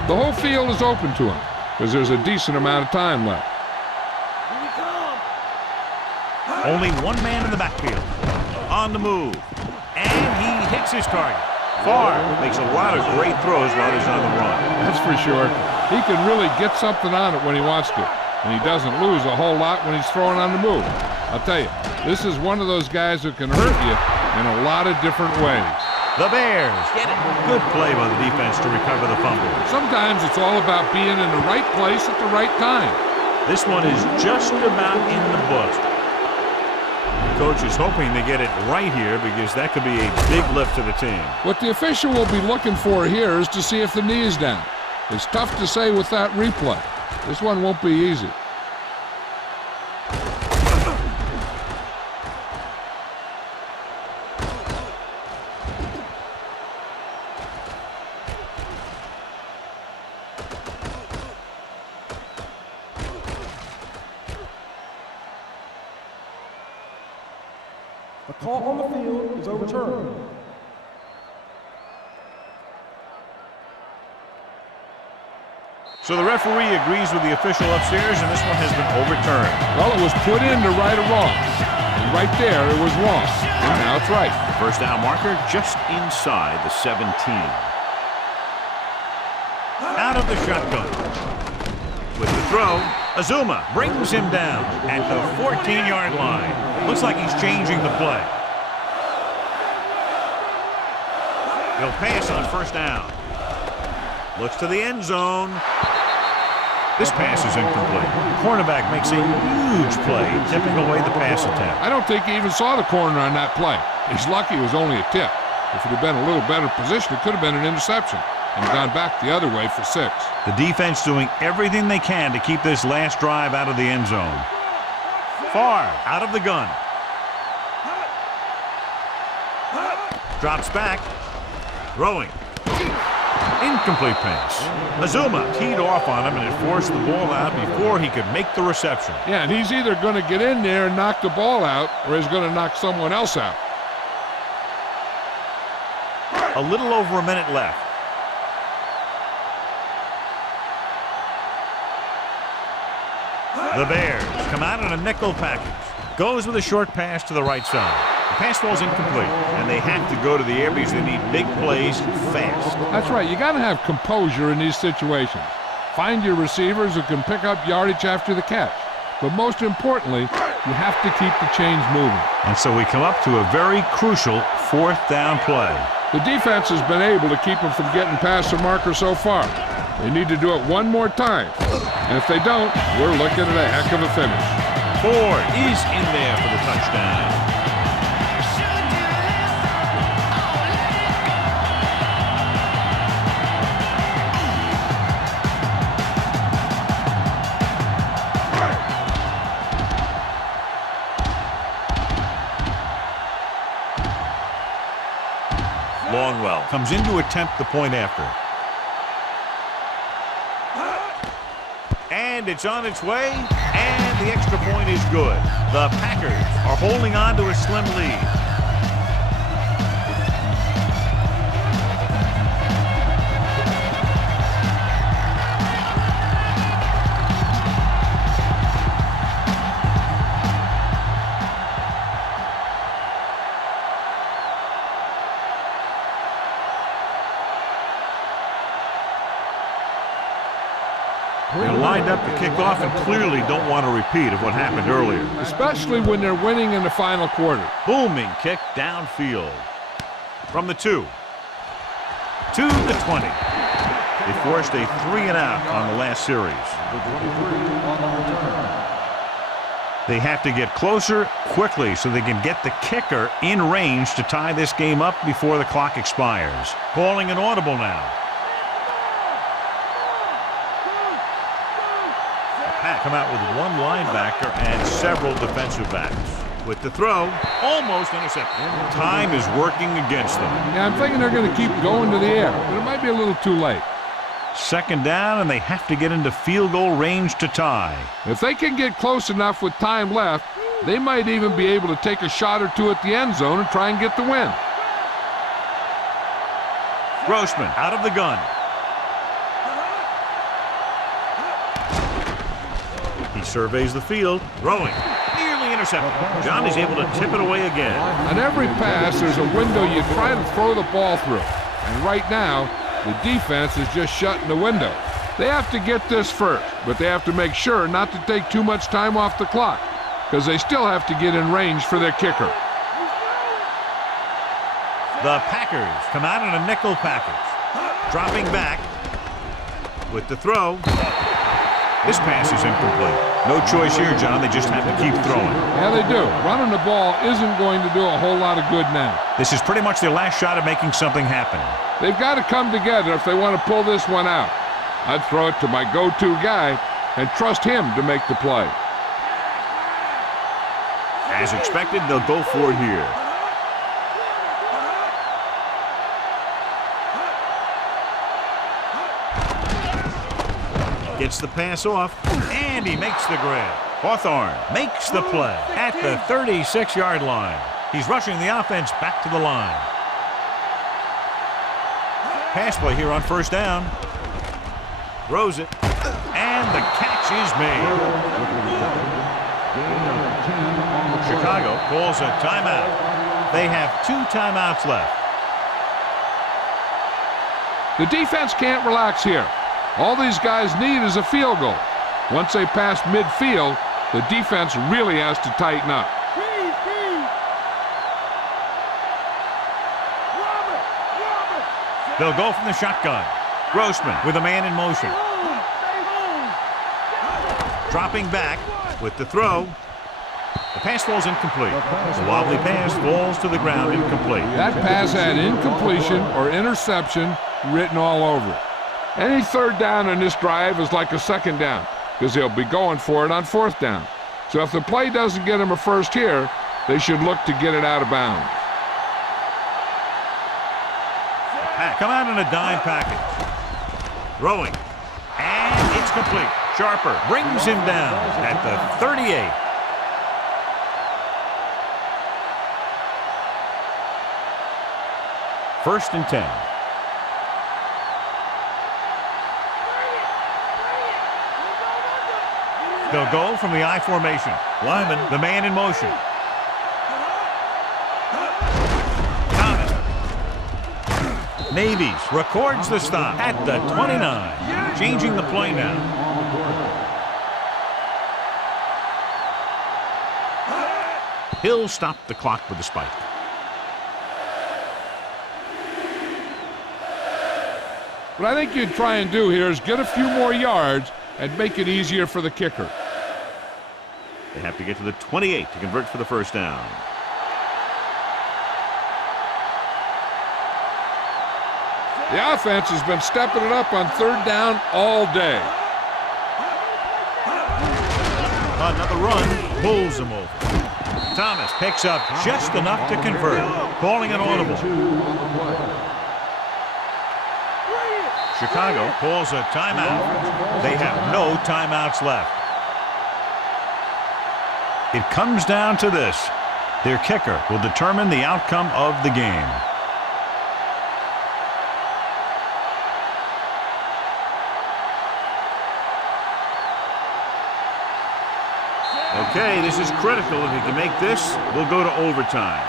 The whole field is open to them because there's a decent amount of time left. Only one man in the backfield. On the move. And he hits his target. Farr makes a lot of great throws while he's on the run. That's for sure. He can really get something on it when he wants to. And he doesn't lose a whole lot when he's throwing on the move. I'll tell you, this is one of those guys who can hurt you in a lot of different ways. The Bears get it. Good play by the defense to recover the fumble. Sometimes it's all about being in the right place at the right time. This one is just about in the books. Coach is hoping they get it right here because that could be a big lift to the team. What the official will be looking for here is to see if the knee is down. It's tough to say with that replay. This one won't be easy. The call on the field is overturned. So the referee agrees with the official upstairs, and this one has been overturned. Well, it was put in to right a wrong. And right there, it was wrong. And now it's right. First down marker just inside the 17. Out of the shotgun. With the throw, Azuma brings him down at the 14-yard line. Looks like he's changing the play. He'll pass on 1st down. Looks to the end zone. This pass is incomplete. The cornerback makes a huge play, tipping away the pass attempt. I don't think he even saw the corner on that play. He's lucky it was only a tip. If it had been a little better position, it could have been an interception and gone back the other way for 6. The defense doing everything they can to keep this last drive out of the end zone. Farr out of the gun. Drops back. Throwing. Incomplete pass. Azuma teed off on him, and it forced the ball out before he could make the reception. Yeah, and he's either going to get in there and knock the ball out, or he's going to knock someone else out. A little over a minute left. The Bears come out in a nickel package. Goes with a short pass to the right side. The pass falls incomplete, and they have to go to the air because they need big plays fast. That's right. You got to have composure in these situations. Find your receivers who can pick up yardage after the catch. But most importantly, you have to keep the chains moving. And so we come up to a very crucial 4th down play. The defense has been able to keep them from getting past the marker so far. They need to do it one more time. And if they don't, we're looking at a heck of a finish. Ford is in there for the touchdown. Longwell comes in to attempt the point after. And it's on its way, and the extra point is good. The Packers are holding on to a slim lead. They're lined up to kick off and clearly don't want a repeat of what happened earlier. Especially when they're winning in the final quarter. Booming kick downfield. From the 2. To the 20. They forced a 3-and-out on the last series. They have to get closer quickly so they can get the kicker in range to tie this game up before the clock expires. Calling an audible now. Pack come out with one linebacker and several defensive backs. With the throw, almost intercepted. Time is working against them. Yeah, I'm thinking they're going to keep going to the air, but it might be a little too late. 2nd down, and they have to get into field goal range to tie. If they can get close enough with time left, they might even be able to take a shot or two at the end zone and try and get the win. Grossman out of the gun. He surveys the field, throwing. Nearly intercepted. John is able to tip it away again. On every pass, there's a window you try to throw the ball through. And right now, the defense is just shutting the window. They have to get this first, but they have to make sure not to take too much time off the clock, because they still have to get in range for their kicker. The Packers come out in a nickel package. Dropping back with the throw. This pass is incomplete. No choice here, John. They just have to keep throwing. Yeah, they do. Running the ball isn't going to do a whole lot of good now. This is pretty much their last shot at making something happen. They've got to come together if they want to pull this one out. I'd throw it to my go-to guy and trust him to make the play. As expected, they'll go for it here. Gets the pass off, and he makes the grab. Hawthorne makes the play at the 36-yard line. He's rushing the offense back to the line. Pass play here on 1st down. Throws it, and the catch is made. Chicago calls a timeout. They have 2 timeouts left. The defense can't relax here. All these guys need is a field goal. Once they pass midfield, the defense really has to tighten up. They'll go from the shotgun. Grossman with a man in motion. Dropping back with the throw. The pass falls incomplete. The wobbly pass falls to the ground incomplete. That pass had incompletion or interception written all over it. Any 3rd down in this drive is like a 2nd down, because they'll be going for it on 4th down. So if the play doesn't get them a first here, they should look to get it out of bounds. Come out in a dime package. Throwing. And it's complete. Sharper brings him down at the 38. First and 10. They'll go from the I formation. Lyman, the man in motion. Thomas. Navies records the stop at the 29. Changing the play now. He'll stop the clock with a spike. What I think you'd try and do here is get a few more yards and make it easier for the kicker. They have to get to the 28 to convert for the 1st down. The offense has been stepping it up on 3rd down all day. Another run, pulls him over. Thomas picks up just enough to convert, calling an audible. Chicago calls a timeout. They have no timeouts left. It comes down to this. Their kicker will determine the outcome of the game. Okay, this is critical. If he can make this, we'll go to overtime.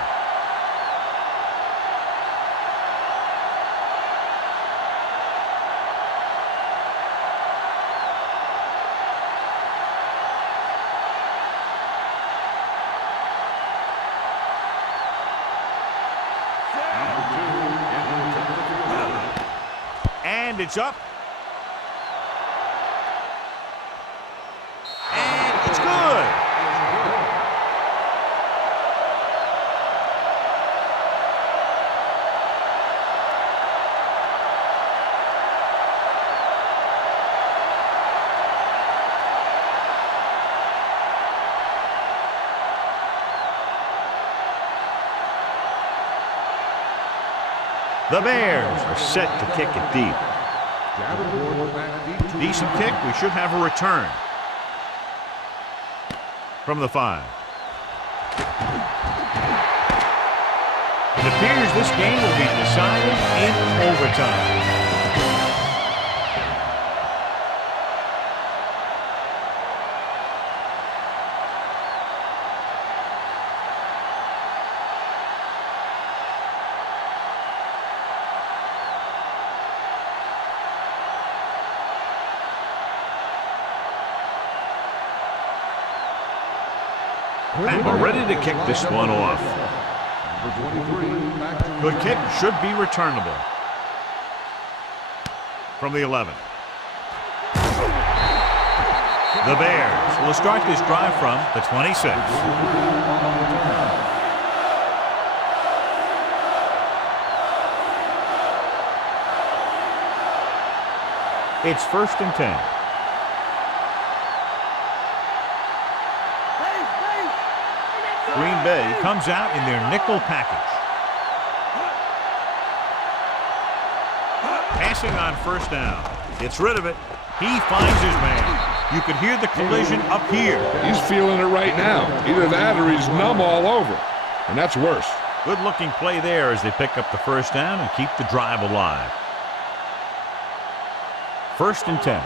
And it's up. And it's good. The Bears are set to kick it deep. Decent kick. We should have a return. From the 5. It appears this game will be decided in overtime. We're ready to kick this one off. Good kick, should be returnable. From the 11. The Bears will start this drive from the 26. It's 1st and 10. Green Bay comes out in their nickel package. Passing on 1st down. Gets rid of it. He finds his man. You can hear the collision up here. He's feeling it right now. Either that or he's numb all over. And that's worse. Good looking play there as they pick up the 1st down and keep the drive alive. 1st and 10.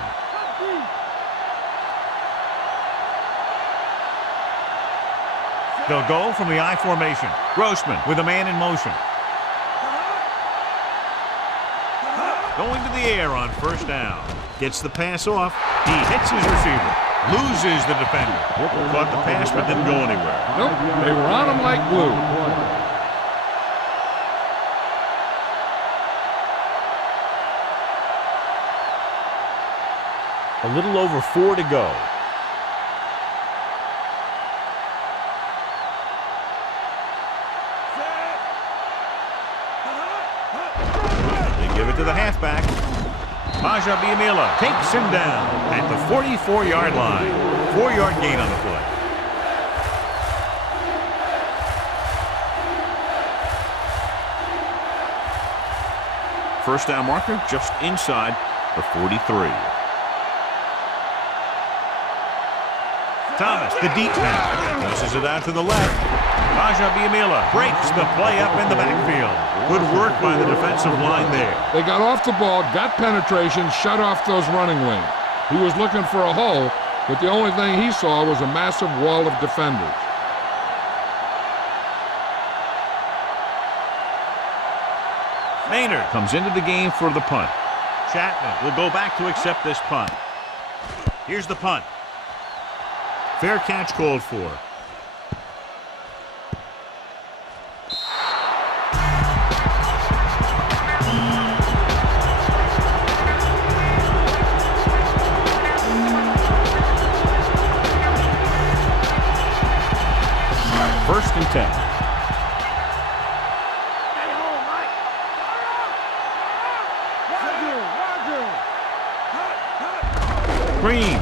They'll go from the I formation. Grossman with a man in motion. Going to the air on 1st down. Gets the pass off. He hits his receiver. Loses the defender. Caught the pass but didn't go anywhere. Nope, they were on him like glue. A little over 4 to go. To the halfback. Biamila takes him down at the 44-yard line. 4-yard gain on the play. First down marker just inside the 43. Thomas, the deep pass, tosses it out to the left. Biamila breaks the play up in the backfield. Good work by the defensive line there. They got off the ball, got penetration, shut off those running lanes. He was looking for a hole, but the only thing he saw was a massive wall of defenders. Maynard comes into the game for the punt. Chapman will go back to accept this punt. Here's the punt. Fair catch called for. First and 10. Green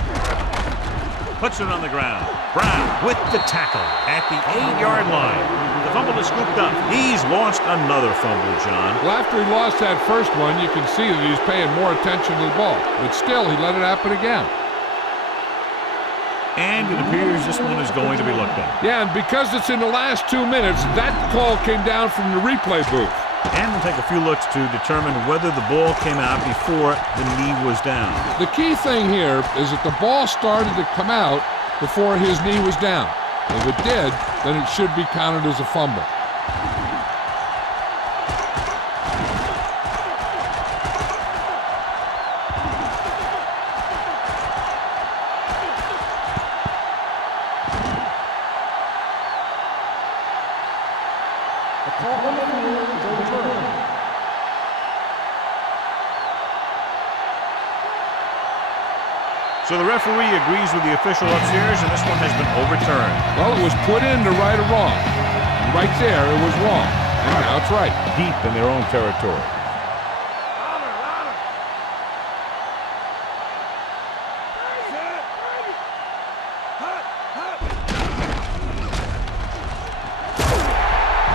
puts it on the ground. Brown with the tackle at the 8-yard line. The fumble is scooped up. He's lost another fumble, John. Well, after he lost that first one, you can see that he's paying more attention to the ball. But still, he let it happen again. And it appears this one is going to be looked at. Yeah, and because it's in the last 2 minutes, that call came down from the replay booth. And we'll take a few looks to determine whether the ball came out before the knee was down. The key thing here is that the ball started to come out before his knee was down. If it did, then it should be counted as a fumble. So the referee agrees with the official upstairs, and this one has been overturned. Well, it was put in to right or wrong. And right there, it was wrong. And now it's right. Deep in their own territory.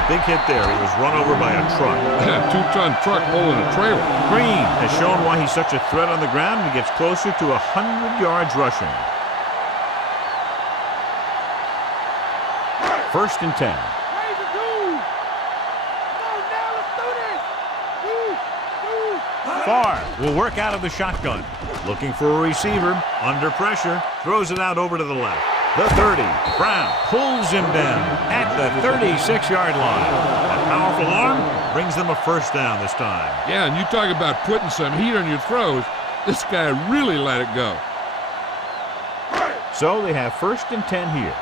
Big hit there. He was run over by a truck. Yeah, 2-ton truck pulling a trailer. Green has shown why he's such a threat on the ground, and he gets closer to 100 yards rushing. 1st and 10. Farr will work out of the shotgun. Looking for a receiver. Under pressure. Throws it out over to the left. The 30. Brown pulls him down at the 36-yard line. A powerful arm brings them a first down this time. Yeah, and you talk about putting some heat on your throws. This guy really let it go. So they have 1st and 10 here.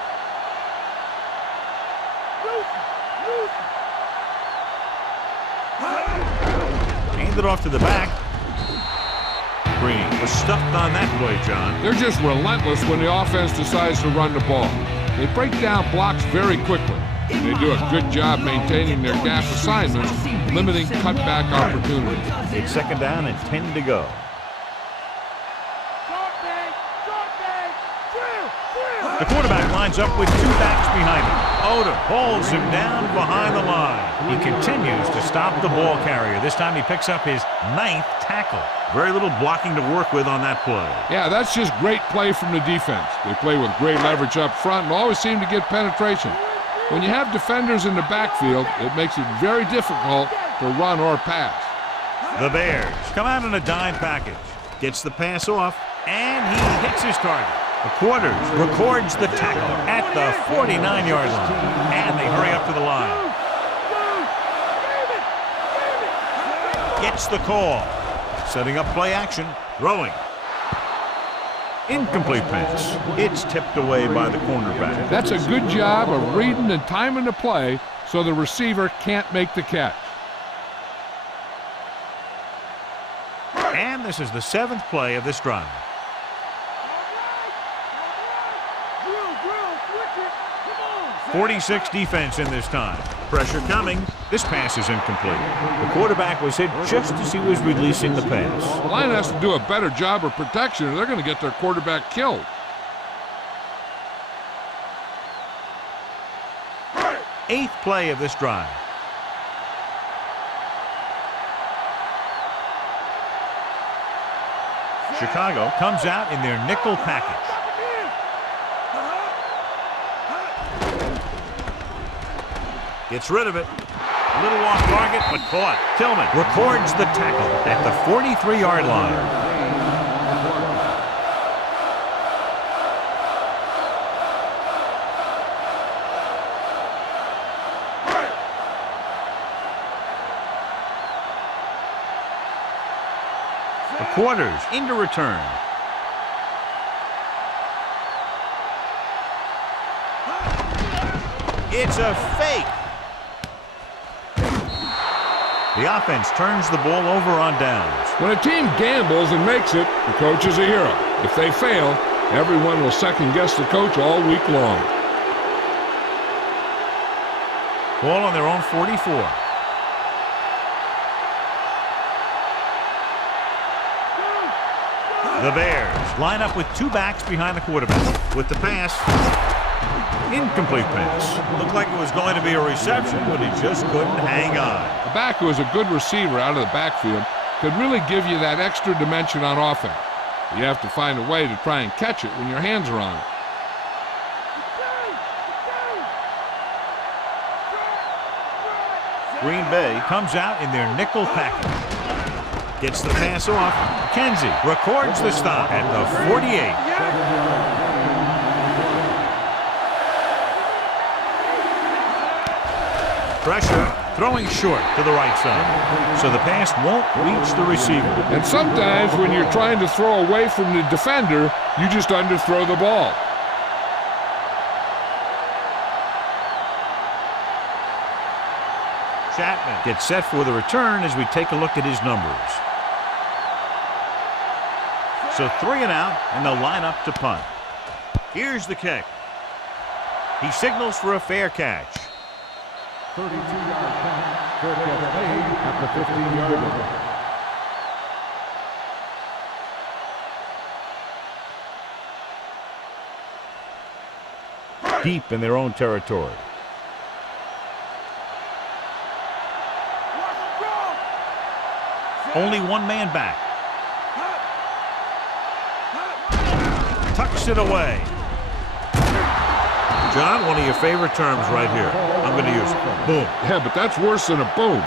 Hand it off to the back. Green was stuffed on that play, John. They're just relentless when the offense decides to run the ball. They break down blocks very quickly. And they do a good job maintaining their gap assignments, limiting cutback opportunities. It's 2nd down and 10 to go. The quarterback lines up with 2 backs behind him. Odom holds him down behind the line. He continues to stop the ball carrier. This time he picks up his 9th tackle. Very little blocking to work with on that play. Yeah, that's just great play from the defense. They play with great leverage up front and always seem to get penetration. When you have defenders in the backfield, it makes it very difficult to run or pass. The Bears come out in a dime package. Gets the pass off, and he hits his target. The Quarters records the tackle at the 49-yard line, and they hurry up to the line. Gets the call. Setting up play action. Throwing. Incomplete pass. It's tipped away by the cornerback. That's a good job of reading and timing the play so the receiver can't make the catch. And this is the 7th play of this drive. 46 defense in this time. Pressure coming. This pass is incomplete. The quarterback was hit just as he was releasing the pass. The line has to do a better job of protection or they're going to get their quarterback killed. 8th play of this drive. Chicago comes out in their nickel package. Gets rid of it. A little off target, but caught. Tillman records the tackle at the 43-yard line. The Quarters into return. It's a fake. The offense turns the ball over on downs. When a team gambles and makes it, the coach is a hero. If they fail, everyone will second-guess the coach all week long. Ball on their own 44. The Bears line up with two backs behind the quarterback. With the pass, incomplete pass. Looked like it was going to be a reception, but he just couldn't hang on. A back who is a good receiver out of the backfield could really give you that extra dimension on offense. You have to find a way to try and catch it when your hands are on it. Green Bay comes out in their nickel package. Gets the pass off. McKenzie records the stop at the 48. Pressure, throwing short to the right side. So the pass won't reach the receiver. And sometimes when you're trying to throw away from the defender, you just underthrow the ball. Chapman gets set for the return as we take a look at his numbers. So 3 and out, and they'll line up to punt. Here's the kick. He signals for a fair catch. 32-yard punt. Fair catch made at the 15-yard line. Deep in their own territory. Only one man back. Tucks it away. John, one of your favorite terms right here. I'm going to use it. Boom. Yeah, but that's worse than a boom.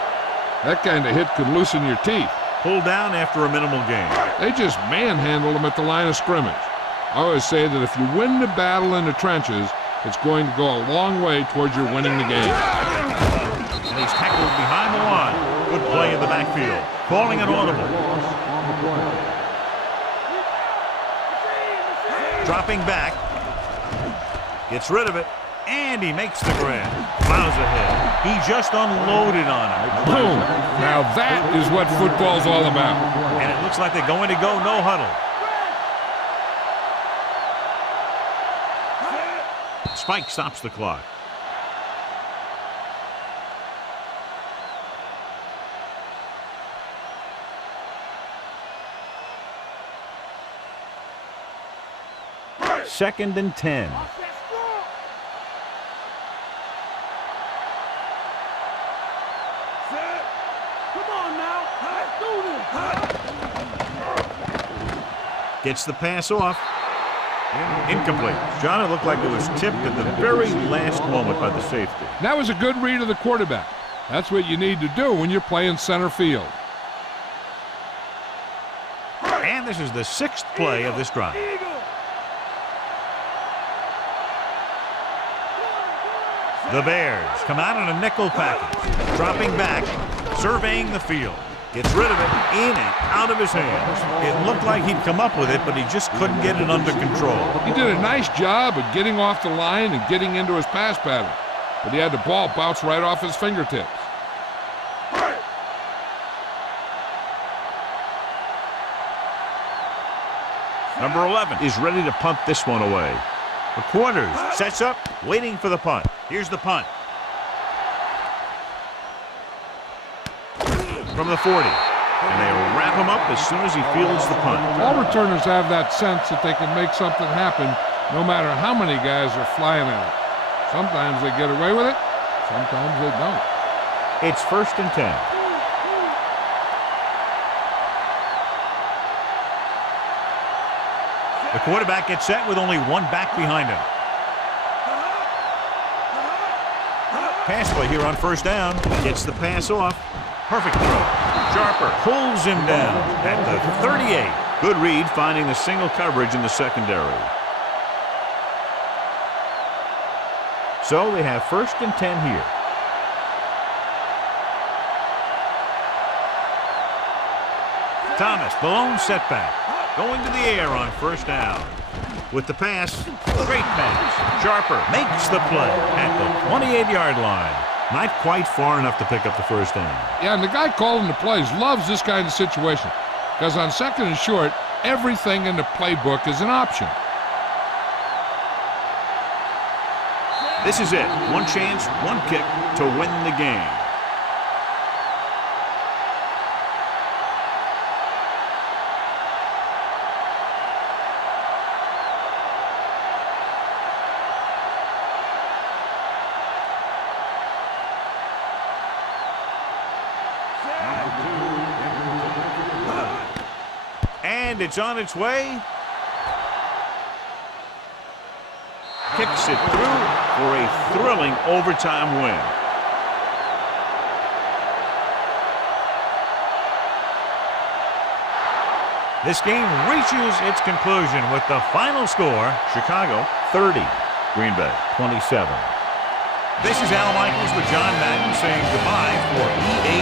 That kind of hit could loosen your teeth. Pulled down after a minimal gain. They just manhandled them at the line of scrimmage. I always say that if you win the battle in the trenches, it's going to go a long way towards your winning the game. And he's tackled behind the line. Good play in the backfield. Calling an audible. Dropping back. Gets rid of it. And he makes the grab. Plows ahead. He just unloaded on him. Boom. Now that is what football's all about. And it looks like they're going to go no huddle. Spike stops the clock. Second and 10. Gets the pass off. Incomplete. John, it looked like it was tipped at the very last moment by the safety. That was a good read of the quarterback. That's what you need to do when you're playing center field. And this is the 6th play of this drive. The Bears come out in a nickel package. Dropping back, surveying the field. Gets rid of it, in and out of his hands. It looked like he'd come up with it, but he just couldn't get it under control. He did a nice job of getting off the line and getting into his pass pattern. But he had the ball bounce right off his fingertips. Number 11 is ready to punt this one away. The quarters sets up, waiting for the punt. Here's the punt. From the 40. And they wrap him up as soon as he fields the punt. All returners have that sense that they can make something happen no matter how many guys are flying at it. Sometimes they get away with it, sometimes they don't. It's 1st and 10. The quarterback gets set with only one back behind him. Pass play here on 1st down. Gets the pass off. Perfect throw. Sharper pulls him down at the 38. Good read, finding the single coverage in the secondary. So they have 1st and 10 here. Thomas, the lone setback. Going to the air on 1st down. With the pass, great pass. Sharper makes the play at the 28-yard line. Not quite far enough to pick up the 1st down. Yeah, and the guy calling the plays loves this kind of situation because on 2nd and short, everything in the playbook is an option. This is it. One chance, one kick to win the game. And it's on its way. Kicks it through for a thrilling overtime win. This game reaches its conclusion with the final score, Chicago 30, Green Bay 27. This is Al Michaels with John Madden saying goodbye for EA